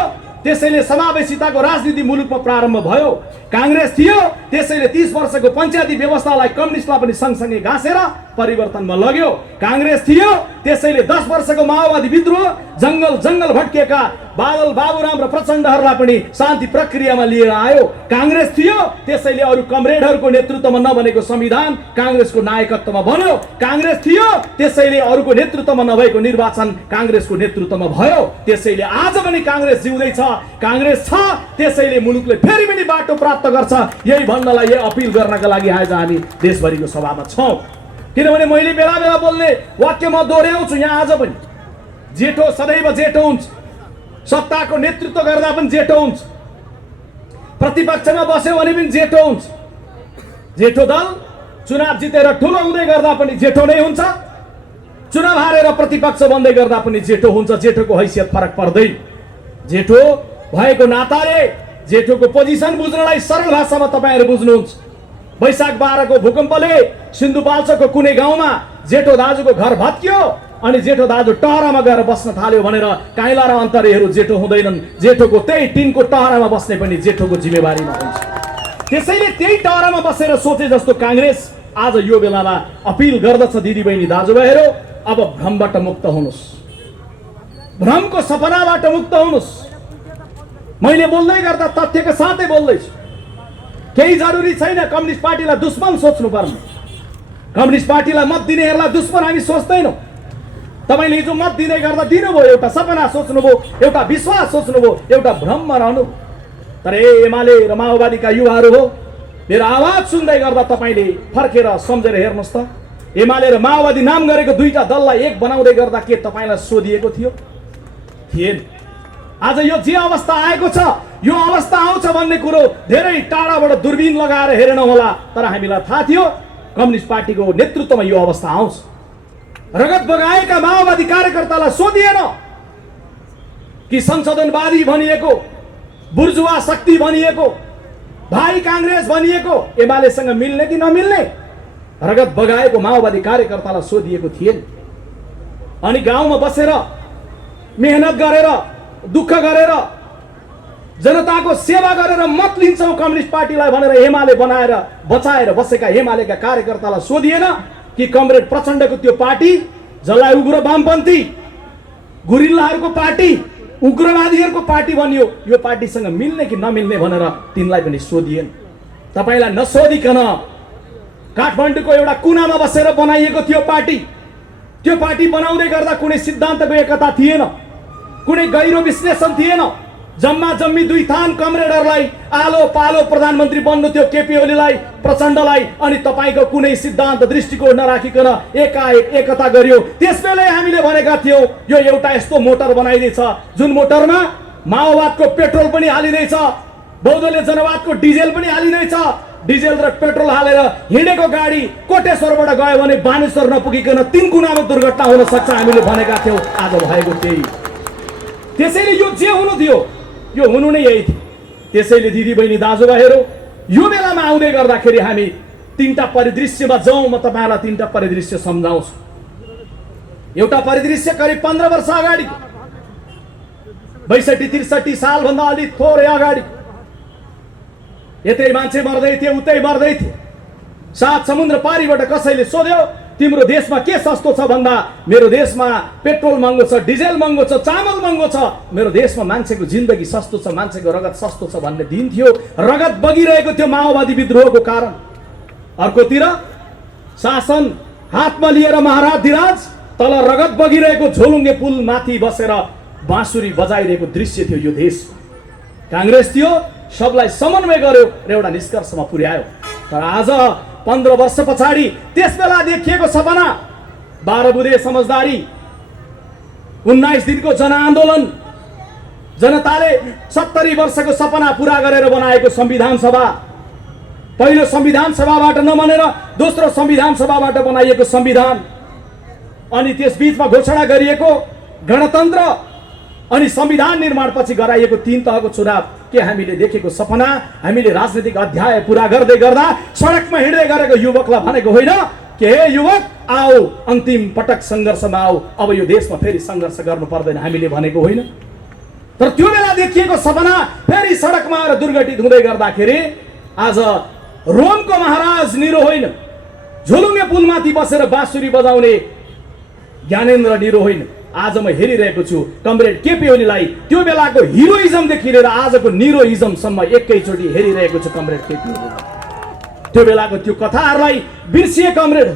त्यसैले समावेशिताको राजनीति मुलुकमा प्रारम्भ भयो, कांग्रेस थियो त्यसैले 30 वर्षको पञ्चायती व्यवस्थालाई कम्युनिस्टलाई पनि सँगसँगै घाँसेर परिवर्तनमा लग्यो, कांग्रेस थियो त्यसैले 10 वर्षको माओवादी विद्रोह, जंगल भट्किएका बादल बाबुराम र प्रचण्डहरूलाई पनि शान्ति प्रक्रियामा लिएर आयो। काङ्ग्रेस थियो, त्यसैले अरू कमरेडहरूको नेतृत्वमा नबनेको संविधान काङ्ग्रेसको नायकत्वमा बन्यो। काङ्ग्रेस थियो, त्यसैले अरूको नेतृत्वमा नभएको निर्वाचन काङ्ग्रेसको नेतृत्वमा भयो। त्यसैले आज पनि काङ्ग्रेस जिउँदैछ, काङ्ग्रेस छ, त्यसैले मुलुकले फेरि पनि बाटो प्राप्त गर्छ। यही भन्नलाई, यही अपिल गर्नका लागि आज हामी देशभरिको सभामा छौँ। किनभने मैले बेला बेला बोल्ने वाक्य म दोहोऱ्याउँछु यहाँ आज पनि, जेठो सदैव जेठो हुन्छ, सत्ताको नेतृत्व गर्दा पनि जेठो हुन्छ, प्रतिपक्षमा बस्यो भने पनि जेठो हुन्छ। जेठो दल चुनाव जितेर ठुलो हुँदै गर्दा पनि जेठो नै हुन्छ, चुनाव हारेर प्रतिपक्ष बन्दै गर्दा पनि जेठो हुन्छ। जेठोको हैसियत फरक पर्दैन। जेठो भएको नाताले जेठोको पोजिसन बुझ्नलाई सरल भाषामा तपाईँहरू बुझ्नुहुन्छ। वैशाख 12 को भूकम्पले सिन्धुपाल्चोकको कुनै गाउँमा जेठो दाजुको घर भत्कियो अनि जेठो दाजु टहरामा गएर बस्न थाल्यो भनेर काइला र अन्तरेहरू जेठो हुँदैनन्। जेठोको त्यही टिनको टहरामा बस्ने पनि जेठोको जिम्मेवारीमा हुन्छ। त्यसैले त्यही टहरामा बसेर सोचे जस्तो काङ्ग्रेस आज यो बेलामा अपिल गर्दछ, दिदीबहिनी दाजुभाइहरू, अब भ्रमबाट मुक्त हुनुहोस्, भ्रमको सपनाबाट मुक्त हुनुहोस्। मैले बोल्दै गर्दा तथ्यको साथै बोल्दैछु। केही जरुरी छैन कम्युनिस्ट पार्टीलाई दुश्मन सोच्नु पर्ने। कम्युनिस्ट पार्टीलाई मत दिनेहरूलाई दुश्मन हामी सोच्दैनौँ। तपाईँले हिजो मत दिँदै गर्दा दिनुभयो, एउटा सपना सोच्नुभयो, एउटा विश्वास सोच्नुभयो, एउटा भ्रममा रहनु। तर एमाले र माओवादीका युवाहरू हो, मेरो आवाज सुन्दै गर्दा तपाईँले फर्केर सम्झेर हेर्नुहोस् त, एमाले र माओवादी नाम गरेको दुईटा दललाई एक बनाउँदै गर्दा के तपाईँलाई सोधिएको थियो? थिएन। आज यो जे अवस्था आएको छ, यो अवस्था आउँछ भन्ने कुरो धेरै टाढाबाट दूरबीन लगाएर हेरेन होला, तर हामीलाई थाहा थियो कम्युनिस्ट पार्टीको नेतृत्वमा यो अवस्था आउँछ। रगत बगाएका माओवादी कार्यकर्तालाई सोधिएन कि संशोधनवादी भनिएको, बुर्जुवा शक्ति भनिएको, भाइ काङ्ग्रेस भनिएको एमालेसँग मिल्ने कि नमिल्ने? रगत बगाएको माओवादी कार्यकर्तालाई सोधिएको थिएन। अनि गाउँमा बसेर मेहनत गरेर, दुःख गरेर, जनताको सेवा गरेर मत लिन्छौँ कम्युनिस्ट पार्टीलाई भनेर एमाले बनाएर बचाएर बसेका एमालेका कार्यकर्तालाई सोधिएन कि कमरेड प्रचण्डको त्यो पार्टी जसलाई उग्र वामपन्थी गुरिल्लाहरूको पार्टी, उग्रवादीहरूको पार्टी बनियो, यो पार्टीसँग मिल्ने कि नमिल्ने भनेर तिनलाई पनि सोधिएन। तपाईँलाई नसोधिकन काठमाडौँको एउटा कुनामा बसेर बनाइएको थियो पार्टी। त्यो पार्टी बनाउँदै गर्दा कुनै सिद्धान्तको एकता थिएन, कुनै गहिरो विश्लेषण थिएन। जम्मा जम्मी दुई थान कमरेडहरूलाई आलो पालो प्रधानमन्त्री बन्नु थियो, केपी ओलीलाई, प्रचण्डलाई, अनि तपाईँको कुनै सिद्धान्त दृष्टिकोण नराखिकन एकाएक एकता गर्यो। त्यसबेलै हामीले भनेका थियौँ यो एउटा यस्तो मोटर बनाइदिएछ जुन मोटरमा माओवादको पेट्रोल पनि हालिँदैछ, बौद्धले जनवादको डिजेल पनि हालिँदैछ। डिजेल र पेट्रोल हालेर हिँडेको गाडी कोटेश्वरबाट गयो भने बानेश्वर नपुगिकन 3 कुनामा दुर्घटना हुन सक्छ हामीले भनेका थियौँ। आज भएको त्यही। त्यसैले यो जे हुनु थियो यो हुनु नै यही थियो। त्यसैले दिदीबहिनी दाजुभाइहरू, यो बेलामा आउँदै गर्दाखेरि हामी 3टा परिदृश्यमा जाउँ। म तपाईँलाई 3टा परिदृश्य सम्झाउँछु। एउटा परिदृश्य करिब 15 वर्ष अगाडि, 62-63 सालभन्दा अलि थोरै अगाडि, यतै मान्छे मर्दै थिए, उतै मर्दै थिए। 7 समुद्र पारीबाट कसैले सोध्यो तिम्रो देशमा के सस्तो छ भन्दा मेरो देशमा पेट्रोल महँगो छ, डिजेल महँगो छ, चामल महँगो छ, मेरो देशमा मान्छेको जिन्दगी सस्तो छ, मान्छेको रगत सस्तो छ भन्ने दिन थियो। रगत बगिरहेको थियो माओवादी विद्रोहको कारण। अर्कोतिर शासन हातमा लिएर महाराज धिराज, तल रगत बगिरहेको झोलुङ्गे पुल माथि बसेर बाँसुरी बजाइरहेको दृश्य थियो यो देश। काङ्ग्रेस थियो, सबलाई समन्वय गर्यो र एउटा निष्कर्षमा पुर्यायो। तर आज 15 वर्ष पछाडि त्यसबेला देखिएको सपना, 12 बुँदे समझदारी, 19 दिनको जनआन्दोलन, जनताले 70 वर्षको सपना पुरा गरेर बनाएको संविधान सभा, पहिलो संविधान सभाबाट नमानेर दोस्रो संविधान सभाबाट बनाइएको संविधान, अनि त्यसबीचमा घोषणा गरिएको गणतन्त्र, अनि संविधान निर्माणपछि गराइएको 3 तहको चुनाव, के हामीले देखेको सपना, हामीले राजनीतिक अध्याय पुरा गर्दै गर्दा सडकमा हिँड्दै गरेको युवकलाई भनेको होइन कि हे युवक आओ अन्तिम पटक सङ्घर्षमा आओ, अब यो देशमा फेरि सङ्घर्ष गर्नु पर्दैन हामीले भनेको होइन। तर त्यो बेला देखिएको सपना फेरि सडकमा आएर दुर्घटित हुँदै गर्दाखेरि आज रोमको महाराज निरो होइन, झोलुङ्गे पुलमाथि बसेर बाँसुरी बजाउने ज्ञानेन्द्र निरो होइन, आज म हेरिरहेको छु कमरेड केपी ओलीलाई त्यो बेलाको हिरोइजमदेखि लिएर आजको निरोइजमसम्म एकैचोटि हेरिरहेको छु कमरेड केपी ओलीलाई। त्यो बेलाको त्यो कथाहरूलाई बिर्सिए कमरेड।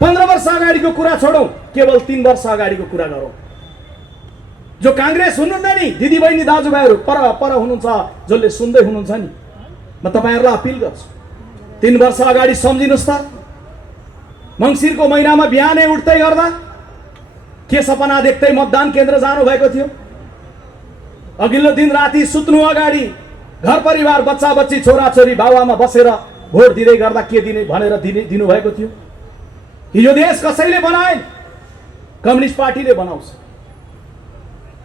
15 वर्ष अगाडिको कुरा छोडौँ, केवल 3 वर्ष अगाडिको कुरा गरौँ। जो कांग्रेस हुनुहुन्न नि दिदी बहिनी दाजुभाइहरू पर हुनुहुन्छ, जसले सुन्दै हुनुहुन्छ नि, म तपाईहरुलाई अपिल गर्छु 3 वर्ष अगाडि सम्झिनुस् त। मङ्सिरको महिनामा बिहानै उठ्दै गर्दा के सपना देख्दै मतदान केन्द्र जानु भएको थियो? अघिल्लो दिन राति सुत्नु अगाडि घर परिवार बच्चा बच्ची छोरा छोरी बाबुआमा बसेर भोट दिँदै गर्दा के दिने भनेर दिनु भएको थियो? यो देश कसैले बनाएन, कम्युनिस्ट पार्टीले बनाउँछ।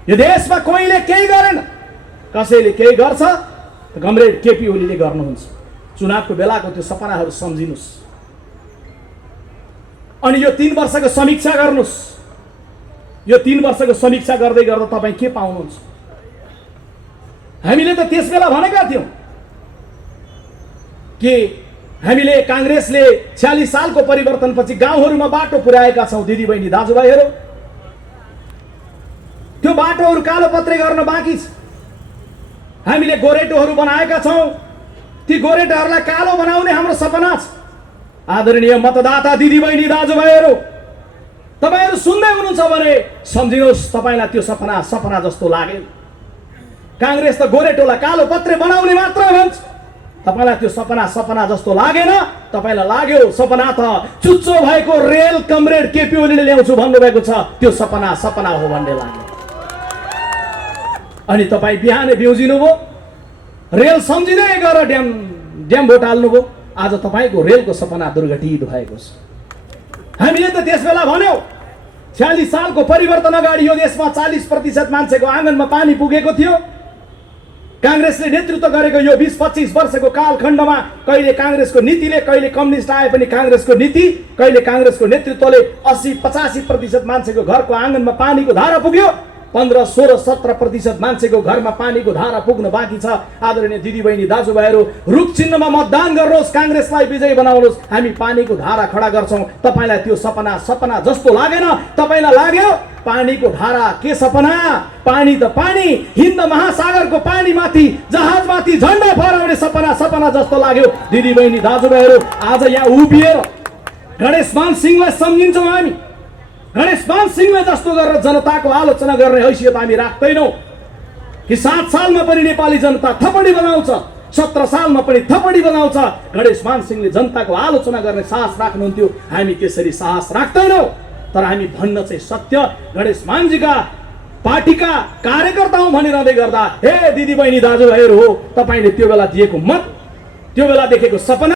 यो देशमा कोहीले केही गरेन, कसैले केही गर्छ त कमरेड केपी ओलीले गर्नुहुन्छ। चुनावको बेलाको त्यो सपनाहरू सम्झिनुस् अनि यो 3 वर्षको समीक्षा गर्नुस्। यो 3 वर्षको समीक्षा गर्दै गर्दा तपाई के पाउनुहुन्छ? हामीले त त्यस बेला भनेका थियौं कि हामीले कांग्रेसले 46 सालको परिवर्तनपछि गाउँहरूमा बाटो पुर्याएका छौं दिदी बहिनी दाजुभाइहरू। त्यो बाटोहरू कालोपत्रे गर्न बाँकी छ। हामीले गोरेटोहरू बनाएका छौं, ती गोरेटोहरूलाई कालो बनाउने हाम्रो सपना छ। आदरणीय मतदाता दिदी बहिनी दाजुभाइहरू, तपाईहरु सुन्दै हुनुहुन्छ भने सम्झिनुहोस्, तपाईलाई त्यो सपना जस्तो लाग्यो। कांग्रेस त गोरेटोलाई कालोपत्रे बनाउने मात्र भन्छ, तपाईलाई त्यो सपना जस्तो लागेन। तपाईलाई लाग्यो सपना त चुच्चो भएको रेल कमरेड केपी ओलीले ल्याउँछु भन्नुभएको छ, त्यो सपना हो भन्ने लाग्यो। अनि तपाई बिहानै बिउजिनु भयो, रेल सम्झिँदै गएर ड्याम भोट हाल्नुभयो। आज तपाईको रेलको सपना दुर्घटित भएको छ। हामीले त त्यस बेला भन्यौ 46 सालको परिवर्तन अगाडि यो देशमा 40% मान्छेको आँगनमा पानी पुगेको थियो। कांग्रेसले नेतृत्व गरेको यो 20-25 वर्षको कालखण्डमा कहिले कांग्रेसको नीतिले, कहिले कम्युनिस्ट आए पनि कांग्रेसको नीति, कहिले कांग्रेसको नेतृत्वले 80-85% मान्छेको घरको आँगनमा पानीको धारा पुग्यो। 15-16-17% मान्छेको घरमा पानीको धारा पुग्न बाँकी छ। आदरणीय दिदी बहिनी दाजुभाइहरू, रुख चिन्हमा मतदान गर्नुहोस्, कांग्रेसलाई विजयी बनाउनुहोस्। हामी पानीको धारा खडा गर्छौं। तपाईलाई त्यो सपना जस्तो लागेन? तपाईलाई लाग्यो पानीको धारा के सपना? पानी त पानी, हिन्द महासागरको पानी माथि जहाज माथि झण्डा फहराउने सपना जस्तो लाग्यो। दिदी बहिनी दाजुभाइहरू, आज यहाँ उभिएर गणेशमान सिंहलाई सम्झिन्छौं हामी। गणेशमान सिंहले जस्तो गरेर जनताको आलोचना गर्ने हैसियत हामी राख्दैनौं कि 7 सालमा पनि नेपाली जनता थपडी बनाउँछ, 17 सालमा पनि थपडी बनाउँछ। गणेशमान सिंहले जनताको आलोचना गर्ने साहस राख्नुहुन्थ्यो, हामी त्यसरी साहस राख्दैनौं। तर हामी भन्न चाहिँ सत्य, गणेशमानजीका पार्टीका कार्यकर्ता हौं भनिरहँदै गर्दा हे दिदी बहिनी दाजुभाइहरू हो, तपाईले त्यो बेला दिएको मत, त्यो बेला देखेको सपना